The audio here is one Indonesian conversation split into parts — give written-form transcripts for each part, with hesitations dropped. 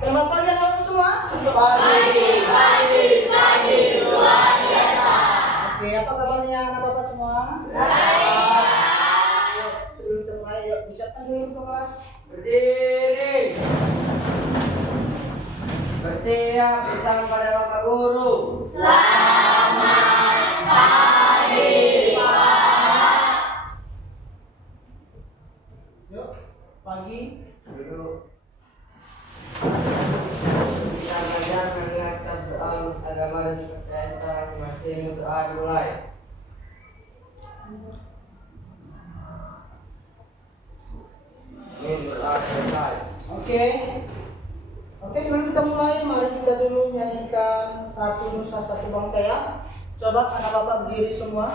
Selamat pagi anak-anak semua. Pagi, luar biasa. Oke, apa kabarnya anak bapak semua? Yuk, sebelum kita mulai, yuk disiapkan dulu untuk kelas. Berdiri. Bersiap bersama pada Bapak Guru. Selamat pagi, Pak. Yuk, pagi. Duduk. Kita belajar mengenai kitab agama dan kepercayaan kita masing-masing. Doa dimulai. Ini doa selesai. Oke. Oke, sebelum kita mulai, mari kita dulu nyanyikan Satu Nusa Satu Bangsa ya. Coba anak bapak berdiri semua.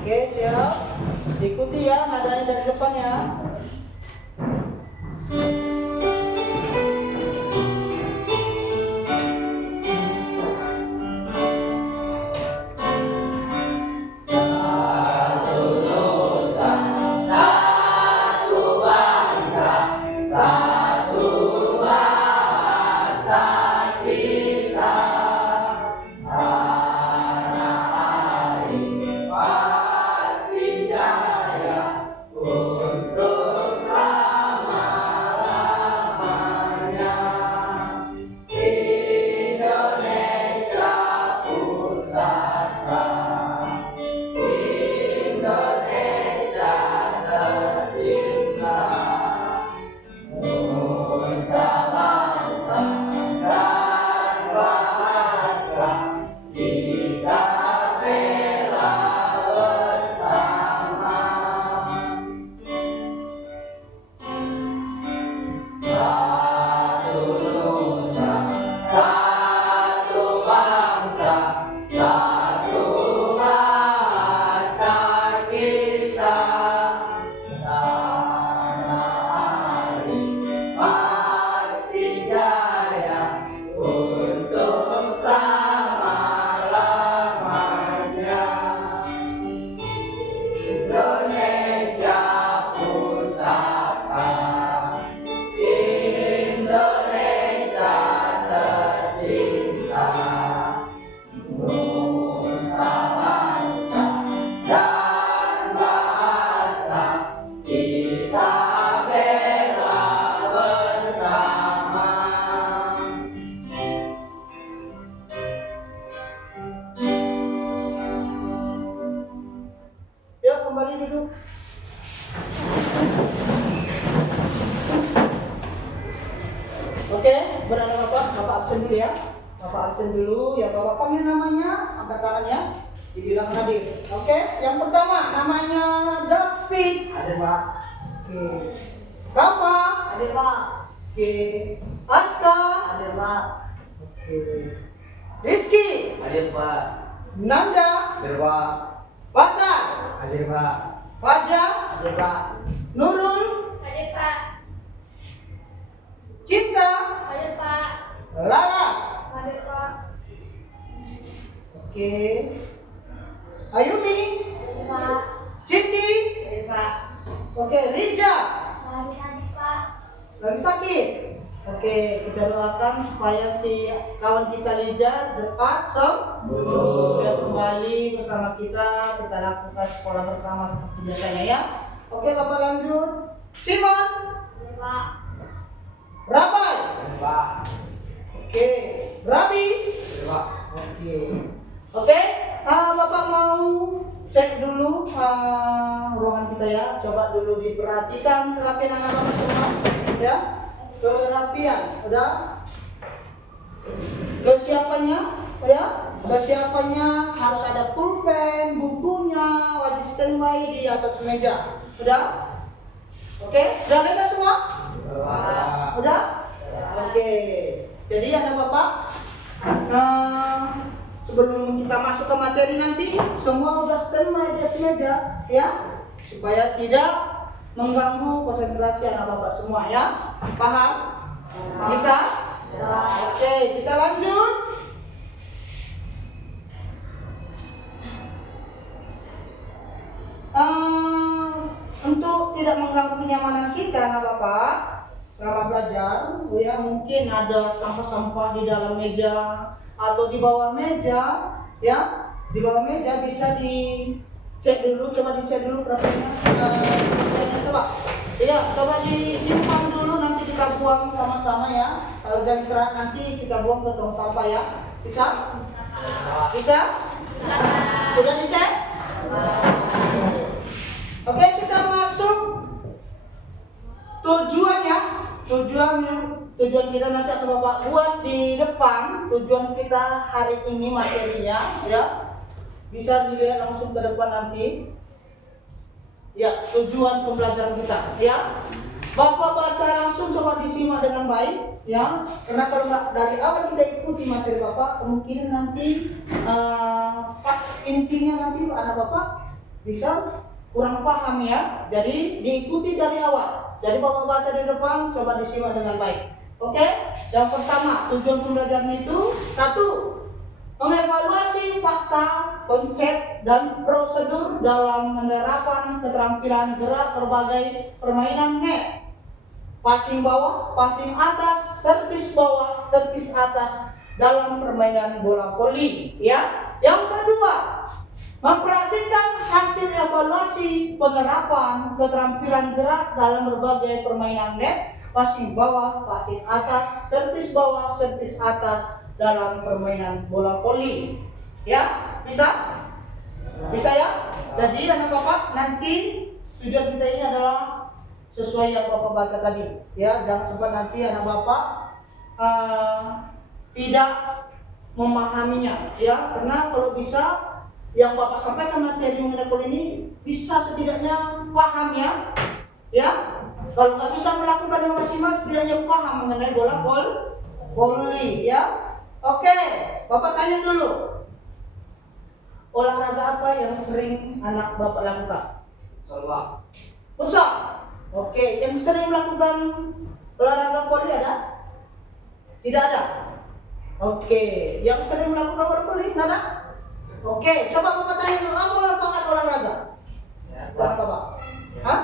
Oke, siap. Ikuti ya, nadanya dari depan ya. Yuk kembali duduk. Oke, berada bapak absen dulu ya. Bapak absen dulu ya, bapak panggil namanya, angkat tangannya, dibilang hadir. Oke, yang pertama namanya David. Ada Pak. Oke. Kafa. Ada Pak. Oke. Aska. Ada Pak. Oke. Rizky. Ada Pak. Nanda. Ada Pak. Batar. Ada Pak. Fajar. Ada Pak. Nurul. Ada Pak. Cinta. Ada Pak. Laras. Ada Pak. Oke. Ayumi. Ada Pak. Cindy. Ada Pak. Oke, Rija. Ada Pak. Lagi sakit. Oke, kita doakan supaya si kawan kita Lija cepat sembuh dan kembali bersama kita lakukan sekolah bersama seperti biasanya ya. Oke, Bapak lanjut. Simon. Ada Pak. Rabai. Ada Pak. Oke, Rabi. Ada Pak. Oke, Bapak mau cek dulu ruangan kita ya. Coba dulu diperhatikan kerapian anak-anak semua ya. Kerapian, udah? Kesiapannya, udah? Kesiapannya harus ada pulpen, bukunya, wajib standby di atas meja. Udah? Oke, udah lengkap semua? Udah? Oke. Jadi anak bapak, sebelum kita masuk ke materi nanti, semua udah standby di atas meja, ya, supaya tidak mengganggu konsentrasi anak bapak semua ya. Paham? Bisa? Oke, kita lanjut. Untuk tidak mengganggu kenyamanan kita, anak Bapak, selama belajar, ya mungkin ada sampah-sampah di dalam meja atau di bawah meja, ya di bawah meja bisa dicek dulu, coba dicek dulu berapanya, coba, ya coba disimpan dulu, nanti kita buang sama-sama ya. Kalau jam istirahat nanti kita buang ke tong sampah ya, bisa? Bisa? Sudah dicek? Oke, kita masuk tujuannya. Tujuan kita nanti akan Bapak buat di depan. Tujuan kita hari ini materinya, ya. Bisa dilihat langsung ke depan nanti. Ya, tujuan pembelajaran kita, ya. Bapak baca langsung, coba disimak dengan baik, ya. Karena kalau nggak dari awal kita ikuti materi Bapak, kemungkinan nanti pas intinya nanti anak Bapak bisa kurang paham ya. Jadi diikuti dari awal. Jadi Bapak baca di depan, coba disimak dengan baik. Oke? Yang pertama, tujuan pembelajaran itu 1. Mengevaluasi fakta, konsep, dan prosedur dalam penerapan keterampilan gerak berbagai permainan net. Passing bawah, passing atas, servis bawah, servis atas dalam permainan bola voli. Ya. Yang kedua, memperhatikan hasil evaluasi penerapan keterampilan gerak dalam berbagai permainan net. Passing bawah, passing atas, servis bawah, servis atas dalam permainan bola voli. Ya, bisa? Bisa ya? Jadi anak Bapak, nanti tujuan kita ini adalah sesuai yang Bapak baca tadi. Ya, jangan sampai nanti anak Bapak tidak memahaminya. Ya, karena kalau bisa yang Bapak sampaikan materi mengenai voli ini bisa setidaknya paham ya. Ya, kalau nggak bisa melakukan yang maksimal, setidaknya paham mengenai bola voli. Ya. Oke, Bapak tanya dulu. Olahraga apa yang sering anak Bapak lakukan? Futsal. Oke, yang sering melakukan olahraga voli ada? Tidak ada. Oke, yang sering melakukan olahraga voli ada? Oke, coba Bapak tanya dulu, apa merupakan olahraga? Apa Pak? Hah?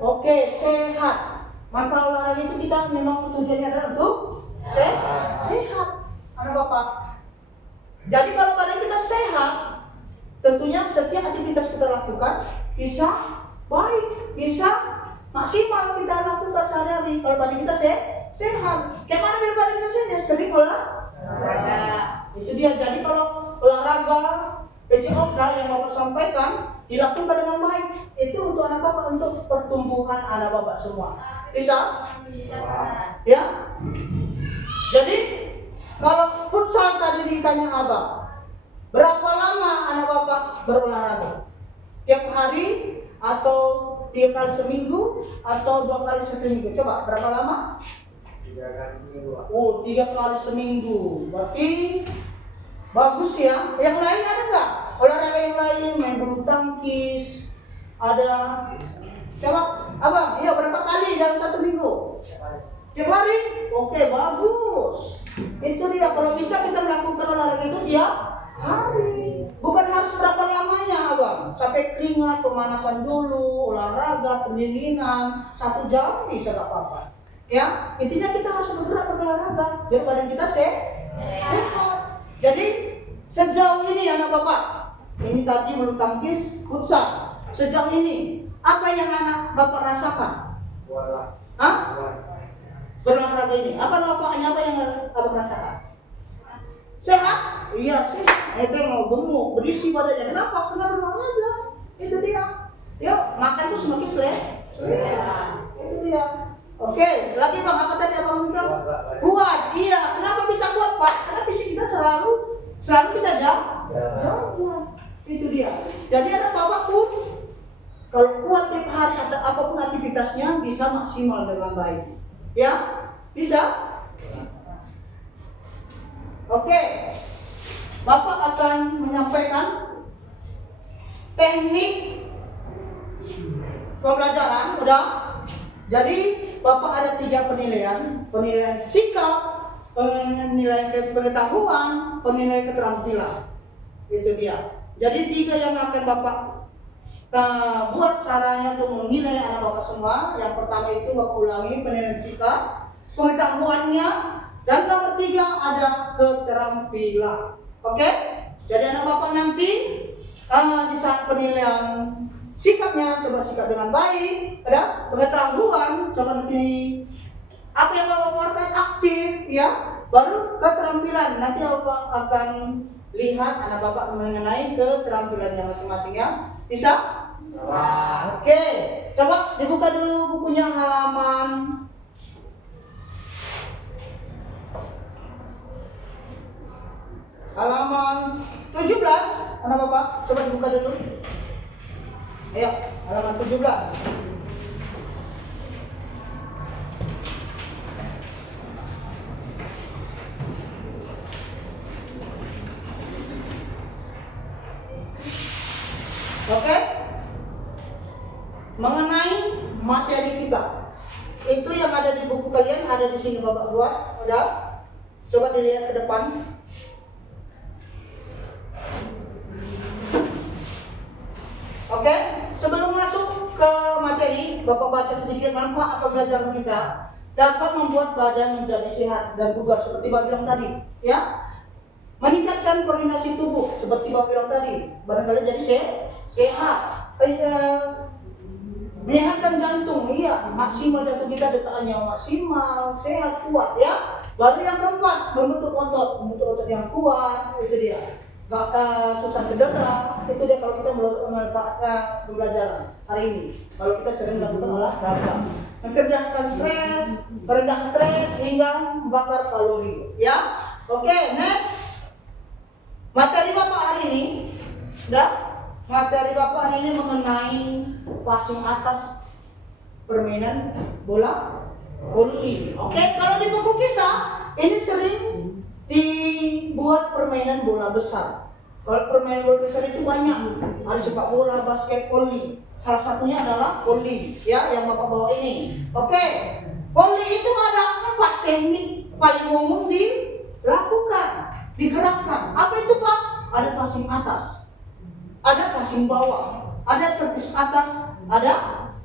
Oke, sehat. Manfaat olahraga itu kita memang tujuannya adalah untuk sehat. Anak Bapak. Jadi kalau badan kita sehat, tentunya setiap aktivitas kita lakukan bisa baik, bisa maksimal kita lakukan sehari-hari. Kalau badan kita sehat. Gimana biar badan kita sehat? Sering olahraga. Itu dia. Jadi kalau olahraga PJOK yang Bapak sampaikan dilakukan dengan baik, itu untuk anak Bapak, untuk pertumbuhan anak Bapak semua. Bisa? Bisa. Ya. Jadi kalau futsal tadi ditanya Abang, berapa lama anak Bapak berolahraga? Tiap hari atau 3 kali seminggu atau 2 kali seminggu? Coba berapa lama? 3 kali seminggu. Oh, 3 kali seminggu. Berarti bagus ya. Yang lain ada nggak? Olahraga yang lain, main bulu tangkis, ada. Coba, Abang, iya berapa kali dalam 1 minggu? Tiap hari? Oke, bagus. Itu dia, kalau bisa kita melakukan olahraga itu tiap hari. Bukan harus berapa lamanya Abang. Sampai keringat, pemanasan dulu, olahraga, pendinginan 1 jam bisa gak apa-apa. Ya, intinya kita harus bergerak berolahraga biar badan kita sehat. Jadi sejauh ini anak Bapak, ini tadi bulu tangkis, futsal. Sejauh ini apa yang anak Bapak rasakan? Hah? Berolahraga ini, apa nampaknya, apa yang Abang rasakan? Sehat? Iya sih. Itu mau gemuk, berisi badannya. Kenapa? Karena berolahraga. Itu dia. Yuk, makan tuh semakin sehat. Itu dia. Oke, lagi Bang, apa tadi Abang bilang? Kuat. Iya. Kenapa bisa kuat Pak? Karena fisik kita selalu kita jaga. Itu dia. Jadi anak Bapak pun kalau kuat tiap hari atau apapun aktivitasnya bisa maksimal dengan baik. Ya, bisa? Oke. Bapak akan menyampaikan teknik pembelajaran, udah. Jadi Bapak ada 3 penilaian. Penilaian sikap, penilaian pengetahuan, penilaian keterampilan. Itu dia. Jadi 3 yang akan Bapak Nah, buat caranya untuk menilai anak Bapak semua, yang pertama itu Bapak ulangi penilaian sikap, pengetahuannya, dan nomor 3 ada keterampilan. Oke? Jadi anak Bapak nanti di saat penilaian sikapnya coba sikap dengan baik, ada pengetahuan coba nanti apa yang Bapak keluarkan aktif, ya. Baru keterampilan nanti Bapak akan lihat anak Bapak mengenai keterampilannya masing-masing, ya. Bisa? Oke, coba dibuka dulu bukunya halaman halaman 17, anak Bapak, coba dibuka dulu. Ayo, halaman 17. Oke? Mengenai materi kita, itu yang ada di buku kalian, ada di sini Bapak buat, udah? Coba dilihat ke depan. Oke, sebelum masuk ke materi, Bapak baca sedikit manfaat pembelajaran kita dapat membuat badan menjadi sehat dan bugar seperti Bapak bilang tadi, ya. Meningkatkan koordinasi tubuh seperti Bapak bilang tadi, barangkali jadi sehat. Menyehatkan jantung, iya, maksimal jantung kita detaknya maksimal, sehat, kuat, ya. Baru yang keempat, membentuk otot yang kuat, itu dia. Susah cedera, itu dia kalau kita memanfaatkan pembelajaran hari ini. Kalau kita sering melakukan olahraga, mencerdaskan stres, meredakan stres hingga membakar kalori, ya. Oke, next. Materi Bapak hari ini, materi Bapak hari ini mengenai passing atas permainan bola voli. Oke, kalau di buku kita ini sering dibuat permainan bola besar. Kalau permainan bola besar itu banyak, ada sepak bola, basket, voli. Salah satunya adalah voli, ya, yang Bapak bawa ini. Oke, voli itu ada 4 teknik paling umum dilakukan, digerakkan. Apa itu Pak? Ada passing atas, ada passing bawah, ada servis atas, ada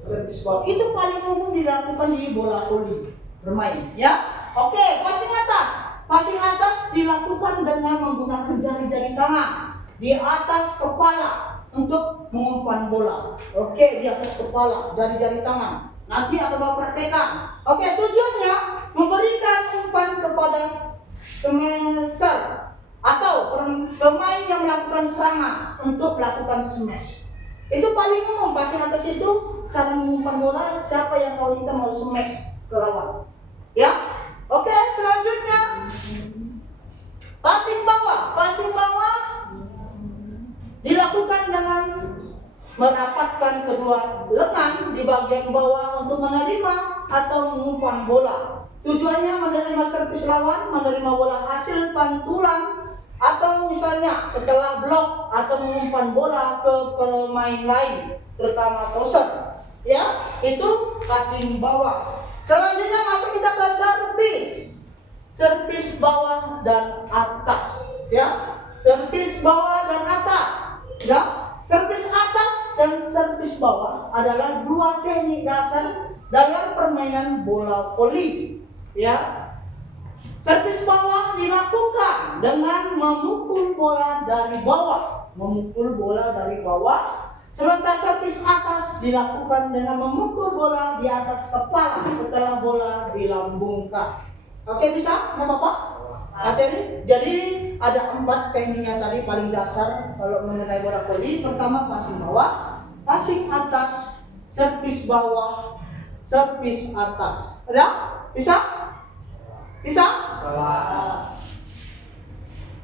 servis bawah. Itu paling umum dilakukan di bola voli bermain, ya. Oke, passing atas. Passing atas dilakukan dengan menggunakan jari-jari tangan di atas kepala untuk mengumpan bola. Oke, di atas kepala, jari-jari tangan. Nanti akan Bapak praktekkan. Oke, tujuannya memberikan umpan kepada smasher atau pemain yang melakukan serangan untuk melakukan smash. Itu paling umum. Passing atas itu cara mengumpan bola, siapa yang kita mau smash ke lawan, ya. Oke, selanjutnya passing bawah. Passing bawah dilakukan dengan merapatkan kedua lengan di bagian bawah untuk menerima atau mengumpan bola. Tujuannya menerima servis lawan, menerima bola hasil pantulan, atau misalnya setelah blok atau mengumpan bola ke pemain lain, terutama crosser, ya. Itu passing bawah. Selanjutnya masuk kita ke servis bawah dan atas, ya. Servis bawah dan atas, ya. Servis atas dan servis bawah adalah 2 teknik dasar dalam permainan bola voli, ya. Servis bawah dilakukan dengan memukul bola dari bawah, sementara servis atas dilakukan dengan memukul bola di atas kepala setelah bola dilambungkan. Oke, bisa, Bapak? Materi. Jadi ada 4 teknik yang tadi paling dasar kalau mengenai bola voli. Pertama, passing bawah, passing atas, servis bawah, servis atas. Ada? Bisa? Bisa?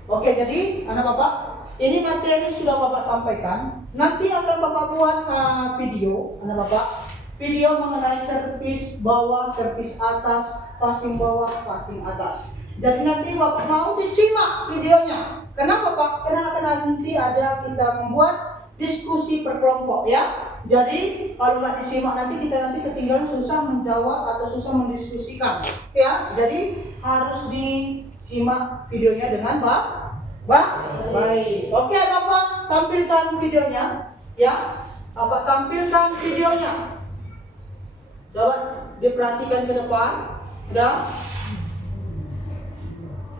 Oke, jadi anak Bapak, ini materi sudah Bapak sampaikan. Nanti akan Bapak buat video, anak Bapak. Video mengenai servis bawah, servis atas, passing bawah, passing atas. Jadi nanti Bapak mau disimak videonya. Kenapa Pak? Karena nanti ada kita membuat diskusi per kelompok, ya. Jadi kalau nggak disimak nanti kita ketinggalan, susah menjawab atau susah mendiskusikan, ya. Jadi harus disimak videonya dengan baik. Oke, Bapak tampilkan videonya, ya. Bapak tampilkan videonya. Coba diperhatikan ke depan. Udah.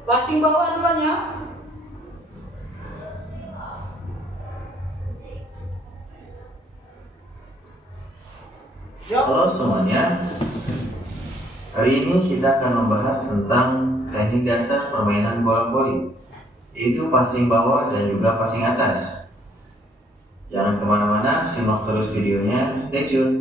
Passing bawah duluan ya. Halo semuanya, hari ini kita akan membahas tentang teknik dasar permainan bola voli, yaitu passing bawah dan juga passing atas. Jangan kemana-mana, simak terus videonya, stay tune.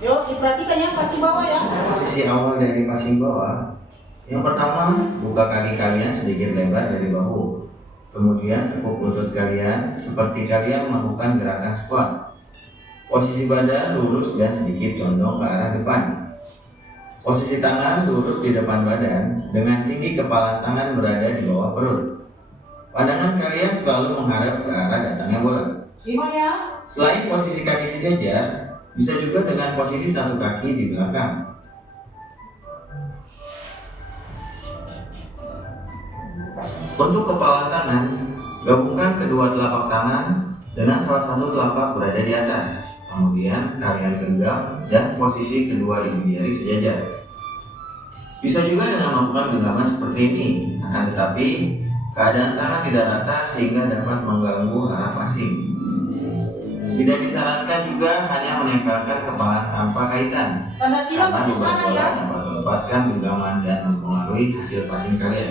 Yuk diperhatikan ya passing bawah ya. Posisi awal dari passing bawah, yang pertama, buka kaki kalian sedikit lebar dari bahu. Kemudian tekuk lutut kalian seperti kalian melakukan gerakan squat. Posisi badan lurus dan sedikit condong ke arah depan. Posisi tangan lurus di depan badan dengan tinggi kepala tangan berada di bawah perut. Pandangan kalian selalu menghadap ke arah datangnya bola. Simak ya. Selain posisi kaki sejajar, bisa juga dengan posisi satu kaki di belakang. Untuk kepala tangan, gabungkan kedua telapak tangan dengan salah satu telapak berada di atas. Kemudian kalian genggam dan posisi kedua ibu jari sejajar. Bisa juga dengan melakukan genggaman seperti ini, akan tetapi keadaan tangan tidak rata sehingga dapat mengganggu arah passing. Tidak disarankan juga hanya menempelkan kepala tanpa kaitan, Tanda silang karena di sana beberapa ya. bola dapat melepaskan genggaman dan mempengaruhi hasil passing kalian.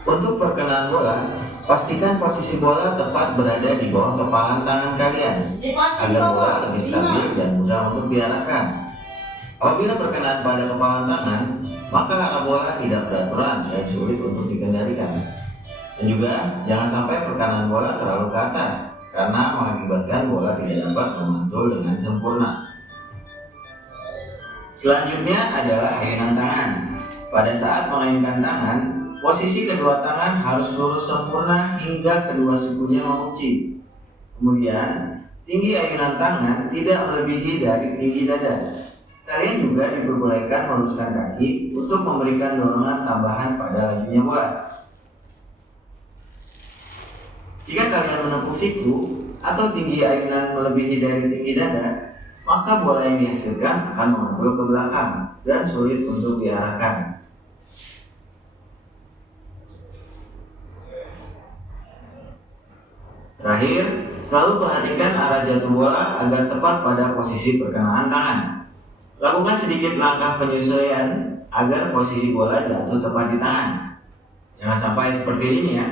Untuk perkenaan bola, pastikan posisi bola tepat berada di bawah kepala tangan kalian Di passing agar bola bawah. lebih stabil Ingat. dan mudah untuk diarahkan. Apabila berkenaan pada kepala tangan, maka arah bola tidak beraturan dan sulit untuk dikendalikan. Dan juga jangan sampai perkenaan bola terlalu ke atas, karena mengakibatkan bola tidak dapat memantul dengan sempurna. Selanjutnya adalah ayunan tangan. Pada saat mengayunkan tangan, posisi kedua tangan harus lurus sempurna hingga kedua sikunya mengunci. Kemudian, tinggi ayunan tangan tidak melebihi dari tinggi dada. Kalian juga diperbolehkan meluruskan kaki untuk memberikan dorongan tambahan pada lajunya bola. Jika kalian menempuh siku atau tinggi ayunan melebihi dari tinggi dada, maka bola yang dihasilkan akan mengambil ke belakang dan sulit untuk diarahkan. Terakhir, selalu perhatikan arah jatuh bola agar tepat pada posisi perkenaan tangan. Lakukan sedikit langkah penyesuaian agar posisi bola jatuh tepat di tangan. Jangan sampai seperti ini ya.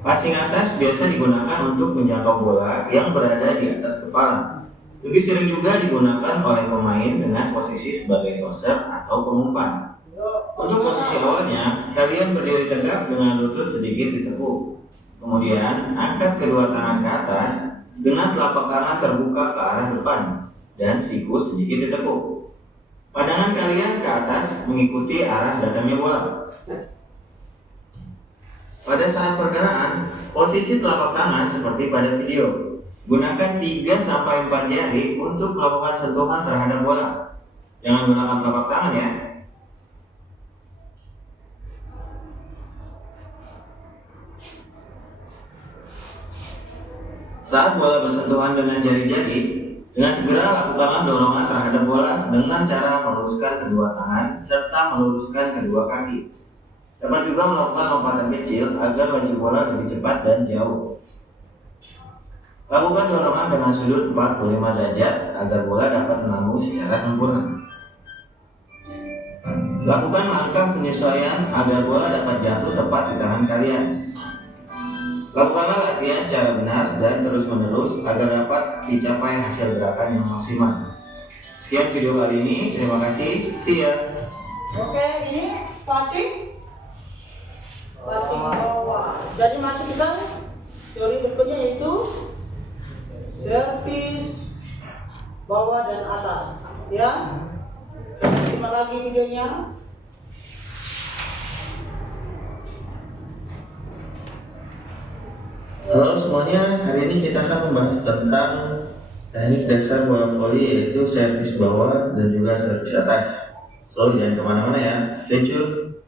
Passing atas biasa digunakan untuk menjangkau bola yang berada di atas kepala. Lebih sering juga digunakan oleh pemain dengan posisi sebagai tosser atau pengumpan. Untuk posisi awalnya, kalian berdiri tegak dengan lutut sedikit ditekuk. Kemudian, angkat kedua tangan ke atas dengan telapak tangan terbuka ke arah depan dan siku sedikit ditekuk. Pandangan kalian ke atas mengikuti arah datangnya bola. Pada saat pergerakan, posisi telapak tangan seperti pada video. Gunakan 3-4 jari untuk melakukan sentuhan terhadap bola. Jangan gunakan telapak tangan ya. Saat bola bersentuhan dengan jari-jari, dengan segera lakukanlah dorongan terhadap bola dengan cara meluruskan kedua tangan serta meluruskan kedua kaki. Dapat juga melakukan lompatan kecil agar laju bola lebih cepat dan jauh. Lakukan dorongan dengan sudut 45 derajat agar bola dapat melambung secara sempurna. Lakukan langkah penyesuaian agar bola dapat jatuh tepat di tangan kalian. Lakukanlah latihan secara benar dan terus-menerus agar dapat dicapai hasil gerakan yang maksimal. Sekian video kali ini, terima kasih, see ya. Oke, ini passing bawah. Jadi masuk kita teori berikutnya yaitu servis bawah dan atas. Ya, simak lagi videonya. Halo semuanya, hari ini kita akan membahas tentang teknik dasar bola voli, yaitu servis bawah dan juga servis atas. So, jangan kemana-mana ya, stay tune.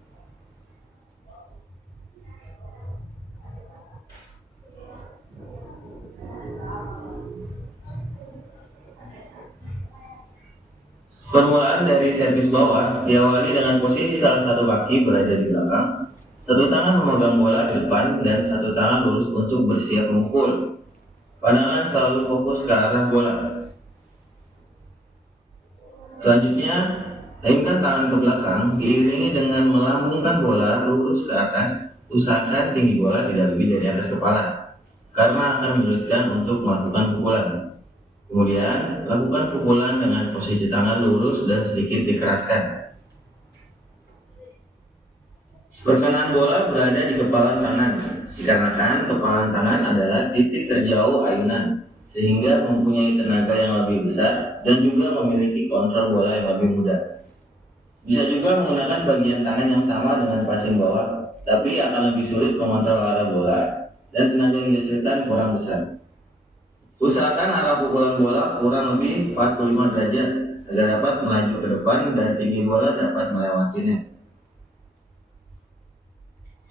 Permulaan dari servis bawah diawali dengan posisi salah satu kaki berada di belakang, satu tangan memegang bola di depan, dan satu tangan lurus untuk bersiap memukul. Pandangan selalu fokus ke arah bola. Selanjutnya, ayunkan tangan ke belakang diiringi dengan melambungkan bola lurus ke atas. Usahakan tinggi bola tidak lebih dari atas kepala, karena akan menyulitkan untuk melakukan pukulan. Kemudian, lakukan pukulan dengan posisi tangan lurus dan sedikit dikeraskan. Perkanan bola berada di kepalan tangan, dikarenakan kepalan tangan adalah titik terjauh ayunan, sehingga mempunyai tenaga yang lebih besar dan juga memiliki kontrol bola yang lebih mudah. Bisa juga menggunakan bagian tangan yang sama dengan passing bawah, tapi akan lebih sulit mengontrol arah bola dan tenaga yang dihasilkan kurang besar. Usahakan arah pukulan bola kurang lebih 45 derajat agar dapat melaju ke depan dan tinggi bola dapat melewatinya.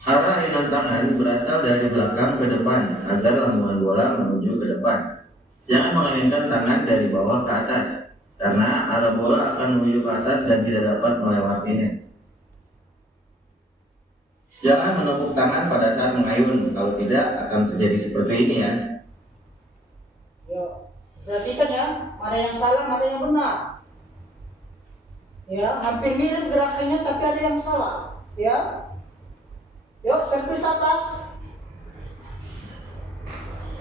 Arah ayunan tangan berasal dari belakang ke depan agar lambungan bola menuju ke depan. Jangan mengayunkan tangan dari bawah ke atas, karena arah bola akan menuju ke atas dan tidak dapat melewatinya. Jangan menepuk tangan pada saat mengayun, kalau tidak akan terjadi seperti ini ya. Yuk, perhatikan ya, mana yang salah, mana yang benar. Ya, hampir mirip gerakannya tapi ada yang salah. Ya. Yuk, servis atas.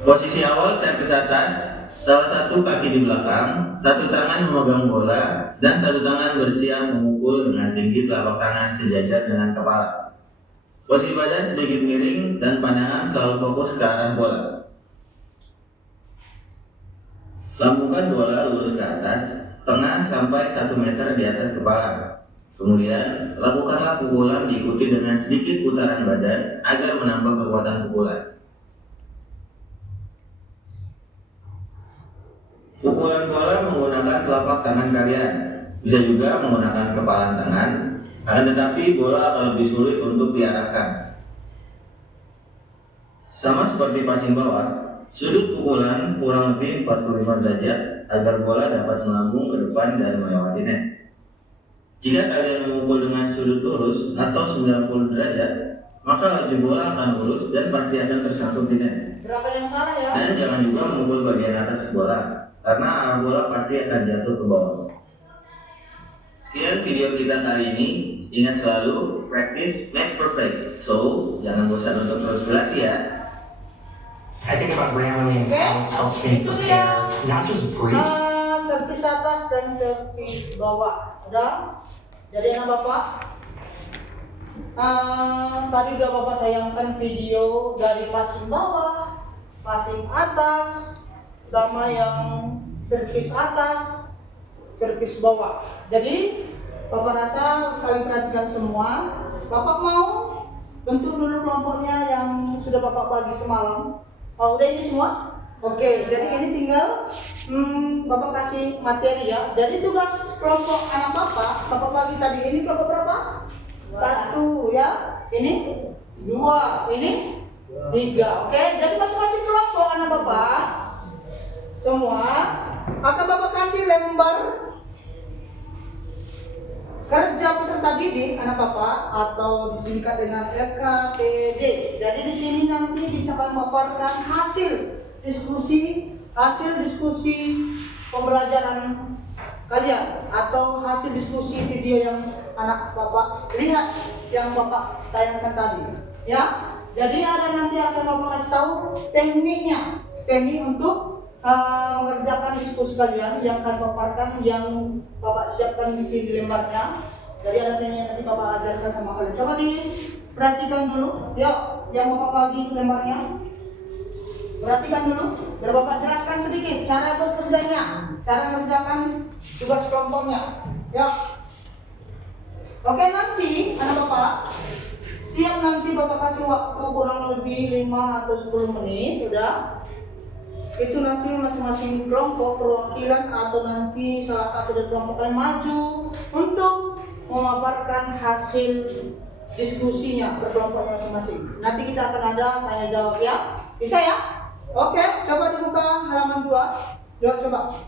Posisi awal servis atas, salah satu kaki di belakang, satu tangan memegang bola, dan satu tangan bersiap memukul dengan tinggi telapak tangan sejajar dengan kepala. Posisi badan sedikit miring dan pandangan selalu fokus ke arah bola. Lambungkan bola lurus ke atas, setengah sampai 1 meter di atas kepala. Kemudian, lakukanlah pukulan diikuti dengan sedikit putaran badan agar menambah kekuatan pukulan. Pukulan bola menggunakan telapak tangan kalian, bisa juga menggunakan kepalan tangan, akan tetapi bola akan lebih sulit untuk diarahkan. Sama seperti passing bawah, sudut pukulan kurang lebih 45 derajat agar bola dapat melambung ke depan dan melewati net. Jika kalian memukul dengan sudut lurus atau 90 derajat, maka laju bola akan lurus dan pasti akan tersangkut di net. Gerakan yang salah ya. Dan jangan juga memukul bagian atas bola, karena arah bola pasti akan jatuh ke bawah. Sekian video kita kali ini. Ingat selalu, practice makes perfect. So, jangan bosan untuk terus berlatih ya. I think about rallying how it helps me prepare, not just briefs. Servis atas dan servis bawah. Udah? Jadi anak bapak, tadi udah bapak tayangkan video dari passing bawah, passing atas, sama yang servis atas, servis bawah. Jadi bapak rasa kalian perhatikan semua. Bapak mau bentuk dulu kelompoknya yang sudah bapak bagi semalam. Oh, udah ini semua? Oke, jadi ini tinggal bapak kasih materi ya. Jadi tugas kelompok anak bapak bagi tadi ini kelompok berapa? 1 ya. Ini 2, ini 3. Oke, jadi masing-masing kelompok anak bapak semua akan bapak kasih lembar kerja peserta didik anak bapak atau disingkat dengan LKPD. Jadi di sini nanti bisa kalian paparkan hasil diskusi pembelajaran kalian atau hasil diskusi video yang anak bapak lihat yang bapak tayangkan tadi. Ya, jadi ada nanti akan bapak kasih tahu teknik untuk mengerjakan diskusi kalian yang akan paparkan yang bapak siapkan di sini lembarnya. Jadi ada teknik nanti bapak ajarkan sama kalian. Coba diperhatikan dulu. Yuk, yang bapak bagi lembarnya. Perhatikan dulu, biar bapak jelaskan sedikit cara bekerjanya, cara mengerjakan tugas kelompoknya. Ya. Oke, nanti anak bapak Siap, nanti Bapak kasih waktu kurang lebih 5 atau 10 menit, udah. Itu nanti masing-masing kelompok perwakilan atau nanti salah satu dari kelompok lain maju untuk memaparkan hasil diskusinya berkelompoknya masing-masing. Nanti kita akan ada tanya jawab ya. Bisa ya? Oke, coba dibuka halaman 2. Yuk coba.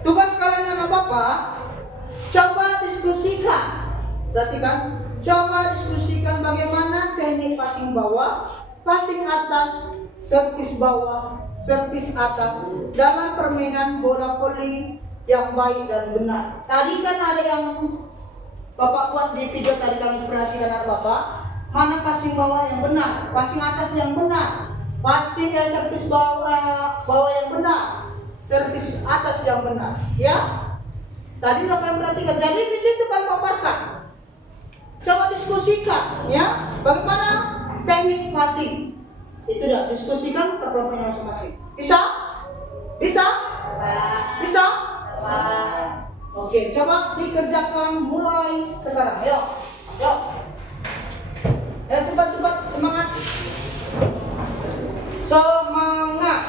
Tugas kalian anak Bapak, coba diskusikan. Perhatikan. Coba diskusikan bagaimana teknik passing bawah, passing atas, servis bawah, servis atas dalam permainan bola voli yang baik dan benar. Tadi kan ada yang Bapak buat di video tadi, kami perhatikan anak Bapak. Mana passing bawah yang benar, passing atas yang benar, passing servis bawah yang benar, servis atas yang benar. Ya, tadi udah kalian perhatikan. Jadi di situ kalian paparkan. Coba diskusikan ya, bagaimana teknik passing. Itu dah, diskusikan per kelompoknya masing-masing. Bisa? Bisa? Bisa? Oke, coba dikerjakan mulai sekarang. Ayo. Yuk. Ya, cepat-cepat, semangat. Semangat.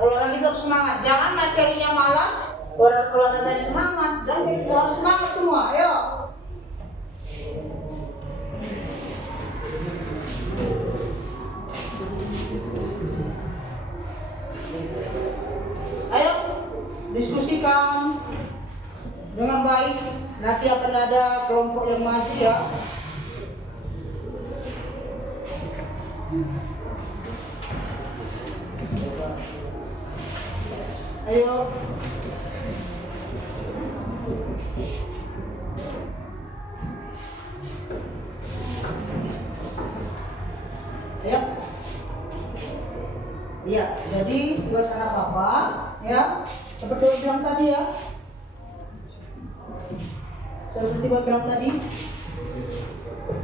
Olahraga itu semangat. Jangan materinya malas, olahraga semangat. Dan kita harus semangat semua. Ayo. Ayo, diskusikan dengan baik. Nanti akan ada kelompok yang maju ya. Ayo. Ayo. Iya, jadi tugas anak Bapak ya, seperti yang bilang tadi ya. Seperti yang bilang tadi.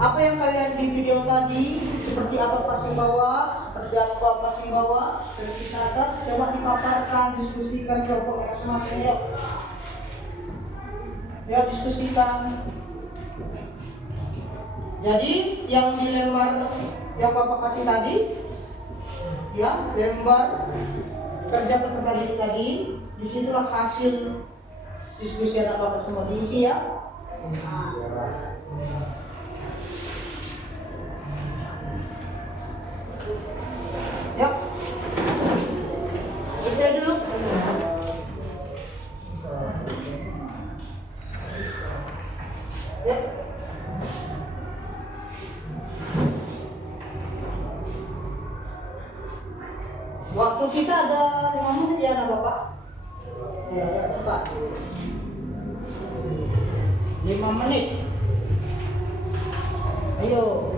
Apa yang kalian di video tadi, seperti apa passing bawah, seperti apa passing bawah, servis atas, coba dipaparkan, diskusikan kelompok masing-masing ya. Ya, diskusikan. Jadi yang di lembar yang Bapak kasih tadi, ya, lembar kerja peserta didik tadi, disitulah hasil diskusi anak Bapak semua diisi ya. Yuk, kerja dulu. Yuk. Waktu kita ada 5 menit ya anak Bapak. Ya, cepat. 5 menit. Ayo.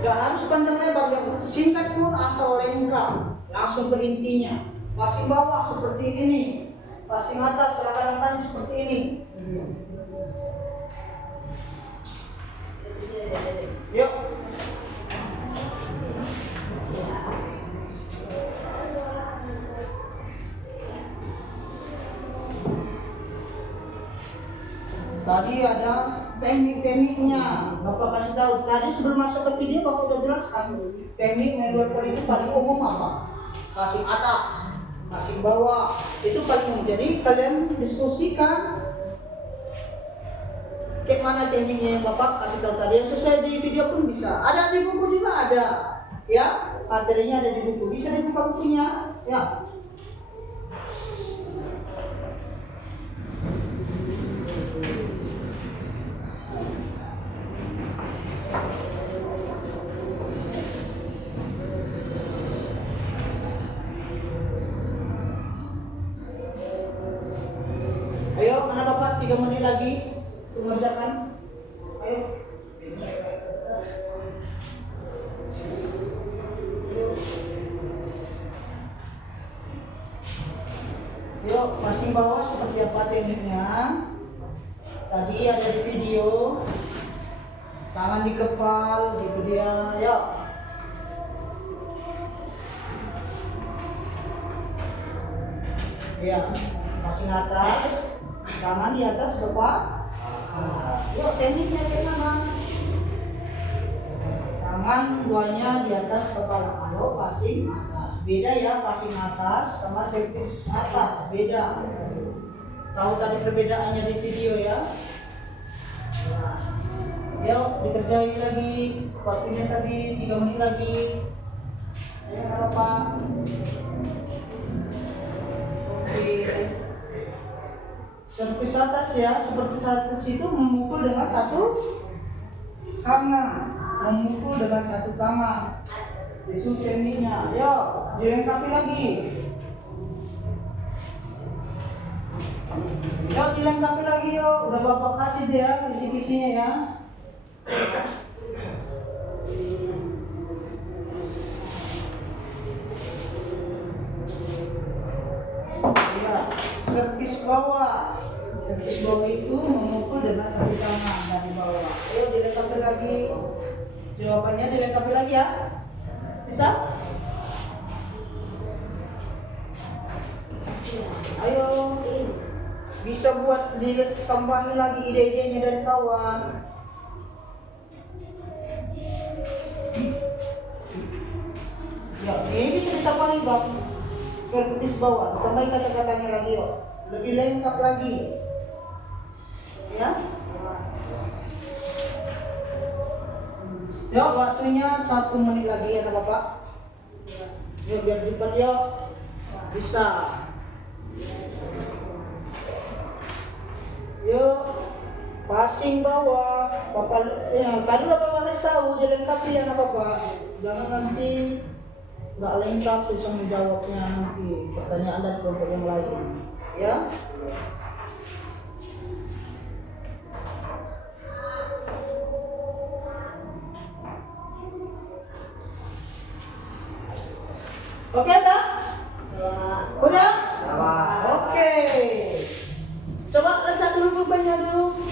Gak harus panjang lebar, yang singkat pun asal lengkap, langsung ke intinya. Passing bawah seperti ini, passing atas seakan-akan seperti ini. Yuk. Tadi ada teknik-tekniknya, Bapak kasih tahu. Tadi sebelum masuk ke video Bapak udah jelaskan teknik main bola voli itu paling umum apa? Passing atas, passing bawah, itu paling umum. Jadi kalian diskusikan kayak mana tekniknya yang Bapak kasih tahu tadi. Yang sesuai di video pun bisa. Ada di buku juga ada, ya. Materinya ada di buku. Bisa dibuka bukunya, ya. Ayo, anak Bapak 3 menit lagi untuk mengerjakan. Ayo. Yuk, passing bawah seperti apa tekniknya? Tadi ada di video. Tangan dikepal, gitu dia. Yuk. Ya, passing atas. Tangan di atas kepala. Yuk tekniknya bagaimana? Tangan duanya di atas kepala. Kalau passing atas, beda ya, passing atas sama servis atas, beda. Tahu tadi perbedaannya di video ya? Nah, yuk dikerjain lagi. Waktunya tadi 3 menit lagi. Ya nggak apa-apa. Oke. Servis atas ya, seperti atas itu memukul dengan satu tangan, memukul dengan satu tangan. Itu tekniknya. Yuk, dilengkapi lagi. Yuk, dilengkapi lagi yuk. Udah bapak kasih deh ya, kisi-kisinya ya. Ya, servis bawah. Servis bawah itu memukul dengan satu tangan dari bawah. Ayo dilengkapi lagi. Jawabannya dilengkapi lagi ya. Bisa? Ayo. Bisa buat ditambahin lagi ide-idenya dari kawan. Ya, ini bisa ditambahin bang. Servis bawah, tambahin kata-katanya lagi yuk. Lebih lengkap lagi. Ya. Yuk, waktunya 1 menit lagi ya Bapak. Yuk biar cepat yuk. Bisa. Yuk, passing bawah. Bapak, ya tadi Bapak harus tahu dilengkapi ya Bapak. Jangan nanti nggak lengkap susah menjawabnya nanti pertanyaan dari kelompok yang lain. Ya. Oke tak? Udah? Oke. Coba letak dulu bebannya dulu.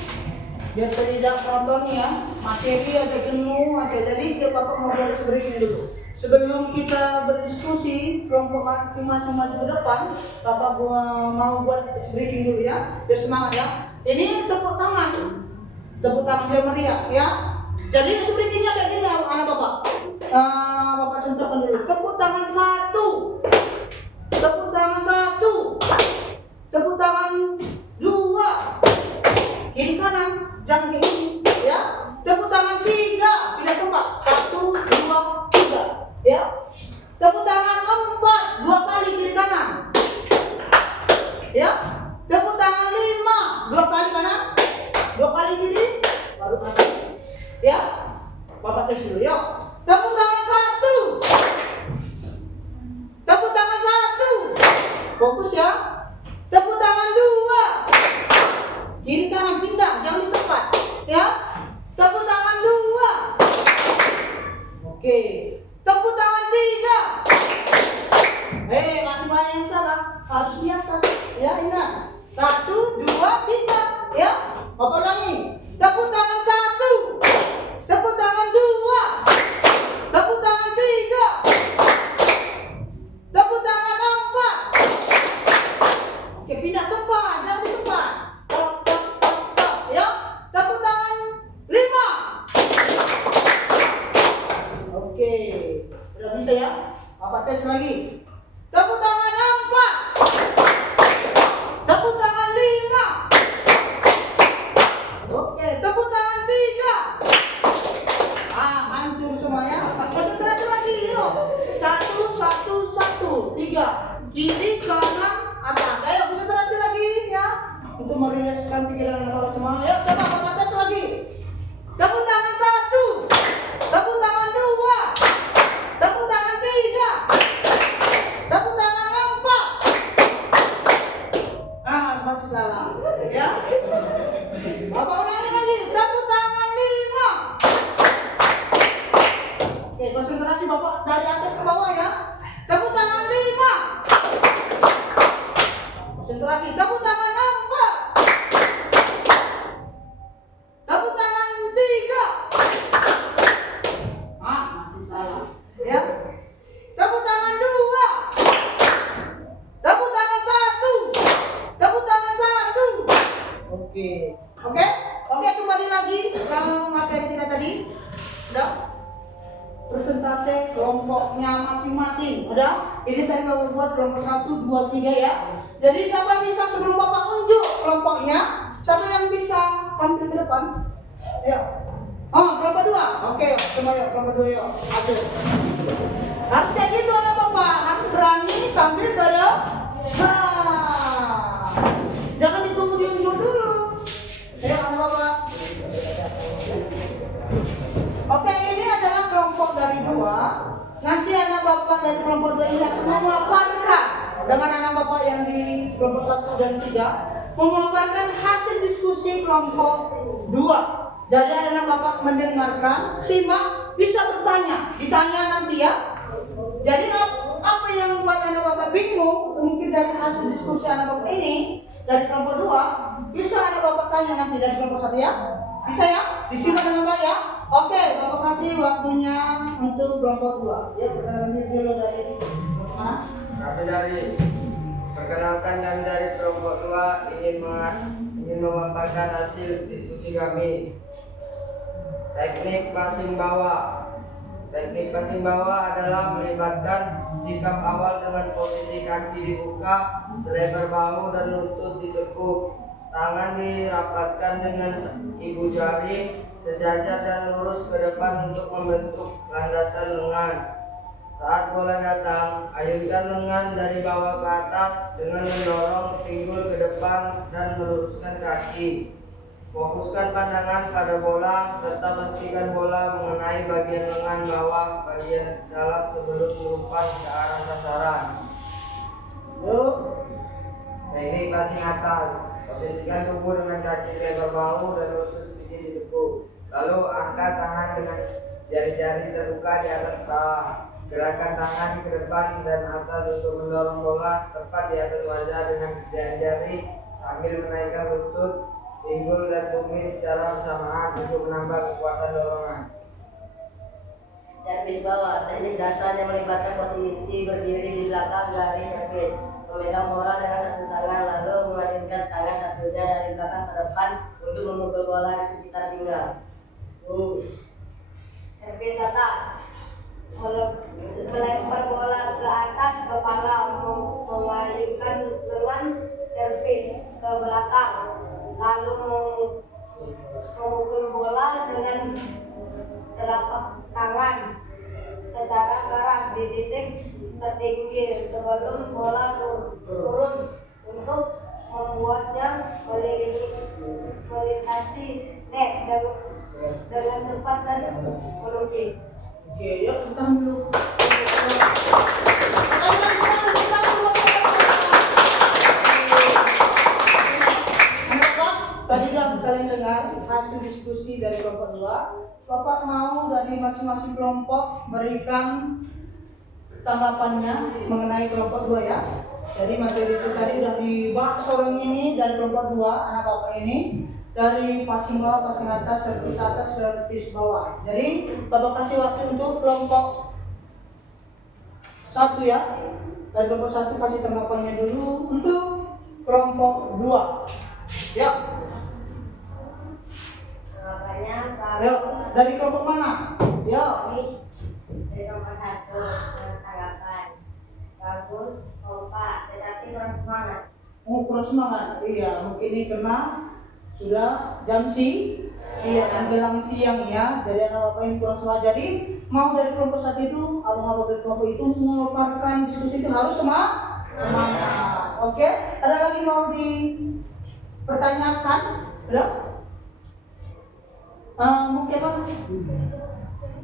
Biar tidak abang ya. Materi agak jenuh aja. Jadi dia Bapak mau garis breaking dulu. Sebelum kita berdiskusi kelompok masing-masing maju ke depan, Bapak mau buat breaking dulu ya. Biar semangat ya. Ini tepuk tangan. Tepuk tangan biar meriah ya. Jadi breakingnya kayak gini anak Bapak. Bapak contohkan dulu. Tepuk tangan 1. Tepuk tangan 1. Tepuk tangan 2. Kiri kanan, jangan kayak gini ya. Tepuk tangan 3, pindah tempat. 1, 2, 3 ya. Tepuk tangan 4, 2 kali kiri kanan. Ya. Tepuk tangan 5, 2 kali kanan, 2 kali kiri, baru atas. Ya. Bapak tes dulu yuk. Tepuk tangan 1. Tepuk tangan 1. Fokus ya. Tepuk tangan 2. Kiri kanan pindah, jangan di tempat. Ya. Tepuk tangan 2. Oke. Tepuk tangan 3. Masih banyak yang salah. Harus di atas. Ya, ingat. 1, 2, 3. Ya. Bapak ulangi. Tepuk tangan 1. Tepuk tangan 2. Tepuk tangan 3. Tepuk tangan 4. Oke, pindah tempat, jangan di tempat. Tap, tap, tap, tap, ya. Tepuk tangan 5. Oke, udah bisa ya. Bapak tes lagi. Tepuk tangan 4. Tepuk tangan 5. Oke, tepuk tangan 3. Hancur semuanya. Konsentrasi lagi yuk. 1, 1, 1, 3. Kiri, kanan, atas. Ayo konsentrasi lagi ya. Untuk meriliskan pikiran Bapak semua. Ayo coba Bapak tes lagi. Tepuk tangan 1. Tepuk tangan 2. Tepuk tangan 3. Tepuk tangan 4. Masih salah. Ya. Bapak ulangi lagi. Tepuk tangan 5. Oke, konsentrasi Bapak dari atas ke bawah ya. Tepuk tangan 5. Konsentrasi. Tepuk tangan 4. Tepuk tangan 3. Oke, kembali lagi ke materi kita tadi. Udah? Persentase kelompoknya masing-masing. Udah? Ini tadi Bapak buat kelompok 1, 2, 3 ya. Jadi siapa bisa sebelum Bapak unjuk kelompoknya? Siapa yang bisa tampil ke depan? Ya. Oh, kelompok 2. Oke, coba yuk kelompok 2 yuk. Ayo. Harus kayak gitu anak Bapak, harus berani tampil ke depan. Jangan ditunggu diunjuk dulu. Ayo anak Bapak. Oke, ini adalah kelompok dari 2. Nanti anak Bapak dari kelompok 2 ini akan memaparkan dengan anak Bapak yang di kelompok 1 dan 3 memaparkan hasil diskusi kelompok 2. Jadi anak Bapak mendengarkan, simak, bisa bertanya, ditanya nanti ya. Jadi apa yang buat anak Bapak bingung mungkin dari hasil diskusi anak Bapak ini dari kelompok 2, bisa anak Bapak tanya nanti dari kelompok 1 ya. Bisa ya? Disimak dengan baik ya. Oke, Bapak kasih waktunya untuk kelompok 2. Ya, perkenalan diri dulu dari mana? Perkenalkan kami dari kelompok 2 ingin memaparkan hasil diskusi kami. Teknik passing bawah. Teknik passing bawah adalah melibatkan sikap awal dengan posisi kaki dibuka, selebar bahu dan lutut ditekuk. Tangan dirapatkan dengan ibu jari sejajar dan lurus ke depan untuk membentuk landasan lengan. Saat bola datang, ayunkan lengan dari bawah ke atas dengan mendorong pinggul ke depan dan meluruskan kaki. Fokuskan pandangan pada bola serta pastikan bola mengenai bagian lengan bawah bagian dalam sebelum melompat ke arah sasaran. Teknik passing atas. Posisikan tubuh dengan kaki lebar bahu dan lutut sedikit ditekuk. Lalu angkat tangan dengan jari-jari terbuka di atas kepala. Gerakan tangan ke depan dan atas untuk mendorong bola tepat di atas wajah dengan jari-jari sambil menaikkan lutut, pinggul dan tumit secara bersamaan untuk menambah kekuatan dorongan. Servis bawah, teknik dasarnya melibatkan posisi berdiri di belakang garis servis. Memegang bola dengan satu tangan lalu mengalirkan tangan satunya dari belakang ke depan untuk memukul bola di sekitar pinggang. Servis atas. Melempar bola ke atas kepala, mengalirkan lengan servis ke belakang, lalu memukul bola dengan telapak tangan secara keras di titik tertinggi sebelum bola turun untuk membuatnya melintasi net dengan cepat dan melukis. Oke, yuk kita dulu. Tadi sudah kalian dengar hasil diskusi dari kelompok 2. Bapak mau dari masing-masing kelompok berikan tanggapannya mengenai kelompok 2 ya. Jadi materi itu tadi sudah dibahas orang ini dari kelompok 2 anak Bapak ini. Dari passing bawah, passing atas, servis atas, servis bawah. Jadi Bapak kasih waktu untuk kelompok 1 ya. Dari kelompok 1 kasih tanggapannya dulu untuk kelompok 2. Ya. Makanya Yuk, dari kelompok mana? Yuk. dari nomor 1 tanggapan bagus, kompak, tetapi kurang semangat. Oh, kurang semangat. Iya, mungkin ini karena sudah jam siang, menjelang siang ya. Jadi anak Bapak ini kurang semangat. Jadi mau dari kelompok 1 itu, abang-abang dari kelompok itu memaparkan diskusi itu harus semangat. Oke, ada lagi mau dipertanyakan? Udah? Mungkin apa?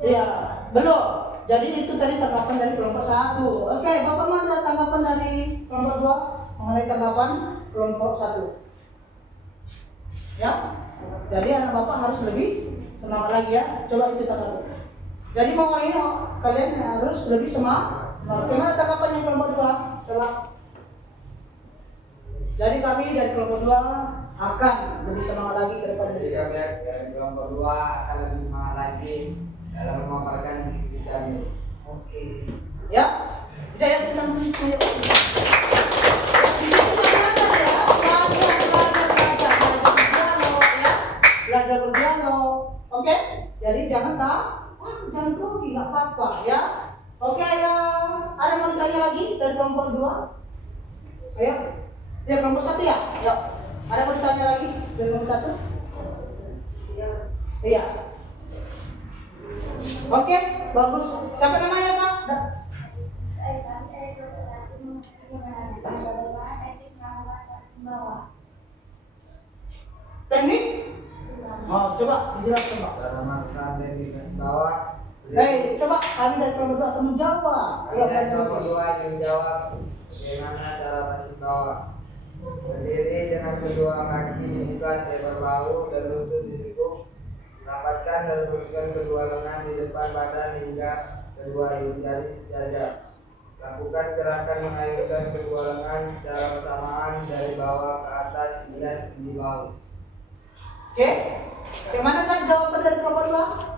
Ya, belum. Jadi itu tadi tanggapan dari kelompok 1. Oke, Bapak mau ada tanggapan dari kelompok 2 mengenai tanggapan kelompok 1? Ya, jadi anak Bapak harus lebih semangat lagi ya. Coba itu tanggapan. Jadi mau hari ini kalian harus lebih semangat. Bagaimana tanggapannya kelompok 2? Coba. Jadi kami dari kelompok 2 akan lebih semangat lagi ke depan. Jadi kami dari kelompok 2 akan lebih semangat lagi dalam memaparkan diskusi kami. Oke. Ya, bisa ya kita mulai. Di situ kan ada ya, belajar. belajar berdialog. Oke? Jadi jangan jangan grogi, nggak apa-apa ya. Oke, ada yang mau ditanya lagi dari kelompok 2? Ayo. Ya, kelompok 1 ya? Yuk. Ada yang mau ditanya lagi dari kelompok 1? Iya. Oke, bagus. Siapa namanya, Pak? Teknik? Oh, coba dijelaskan, Pak. Cara melakukan teknik garis bawah. Coba kami dari kelompok 2 teman jawab. Kami dari kelompok 2 yang menjawab bagaimana cara baris bawah. Berdiri dengan kedua kaki dibuka selebar bahu dan lutut ditekuk. Rapatkan dan luruskan kedua lengan di depan badan hingga kedua ibu jari sejajar. Lakukan gerakan mengayunkan kedua lengan secara bersamaan dari bawah ke atas hingga setinggi bahu. Oke, bagaimana kan jawaban dari kelompok 2?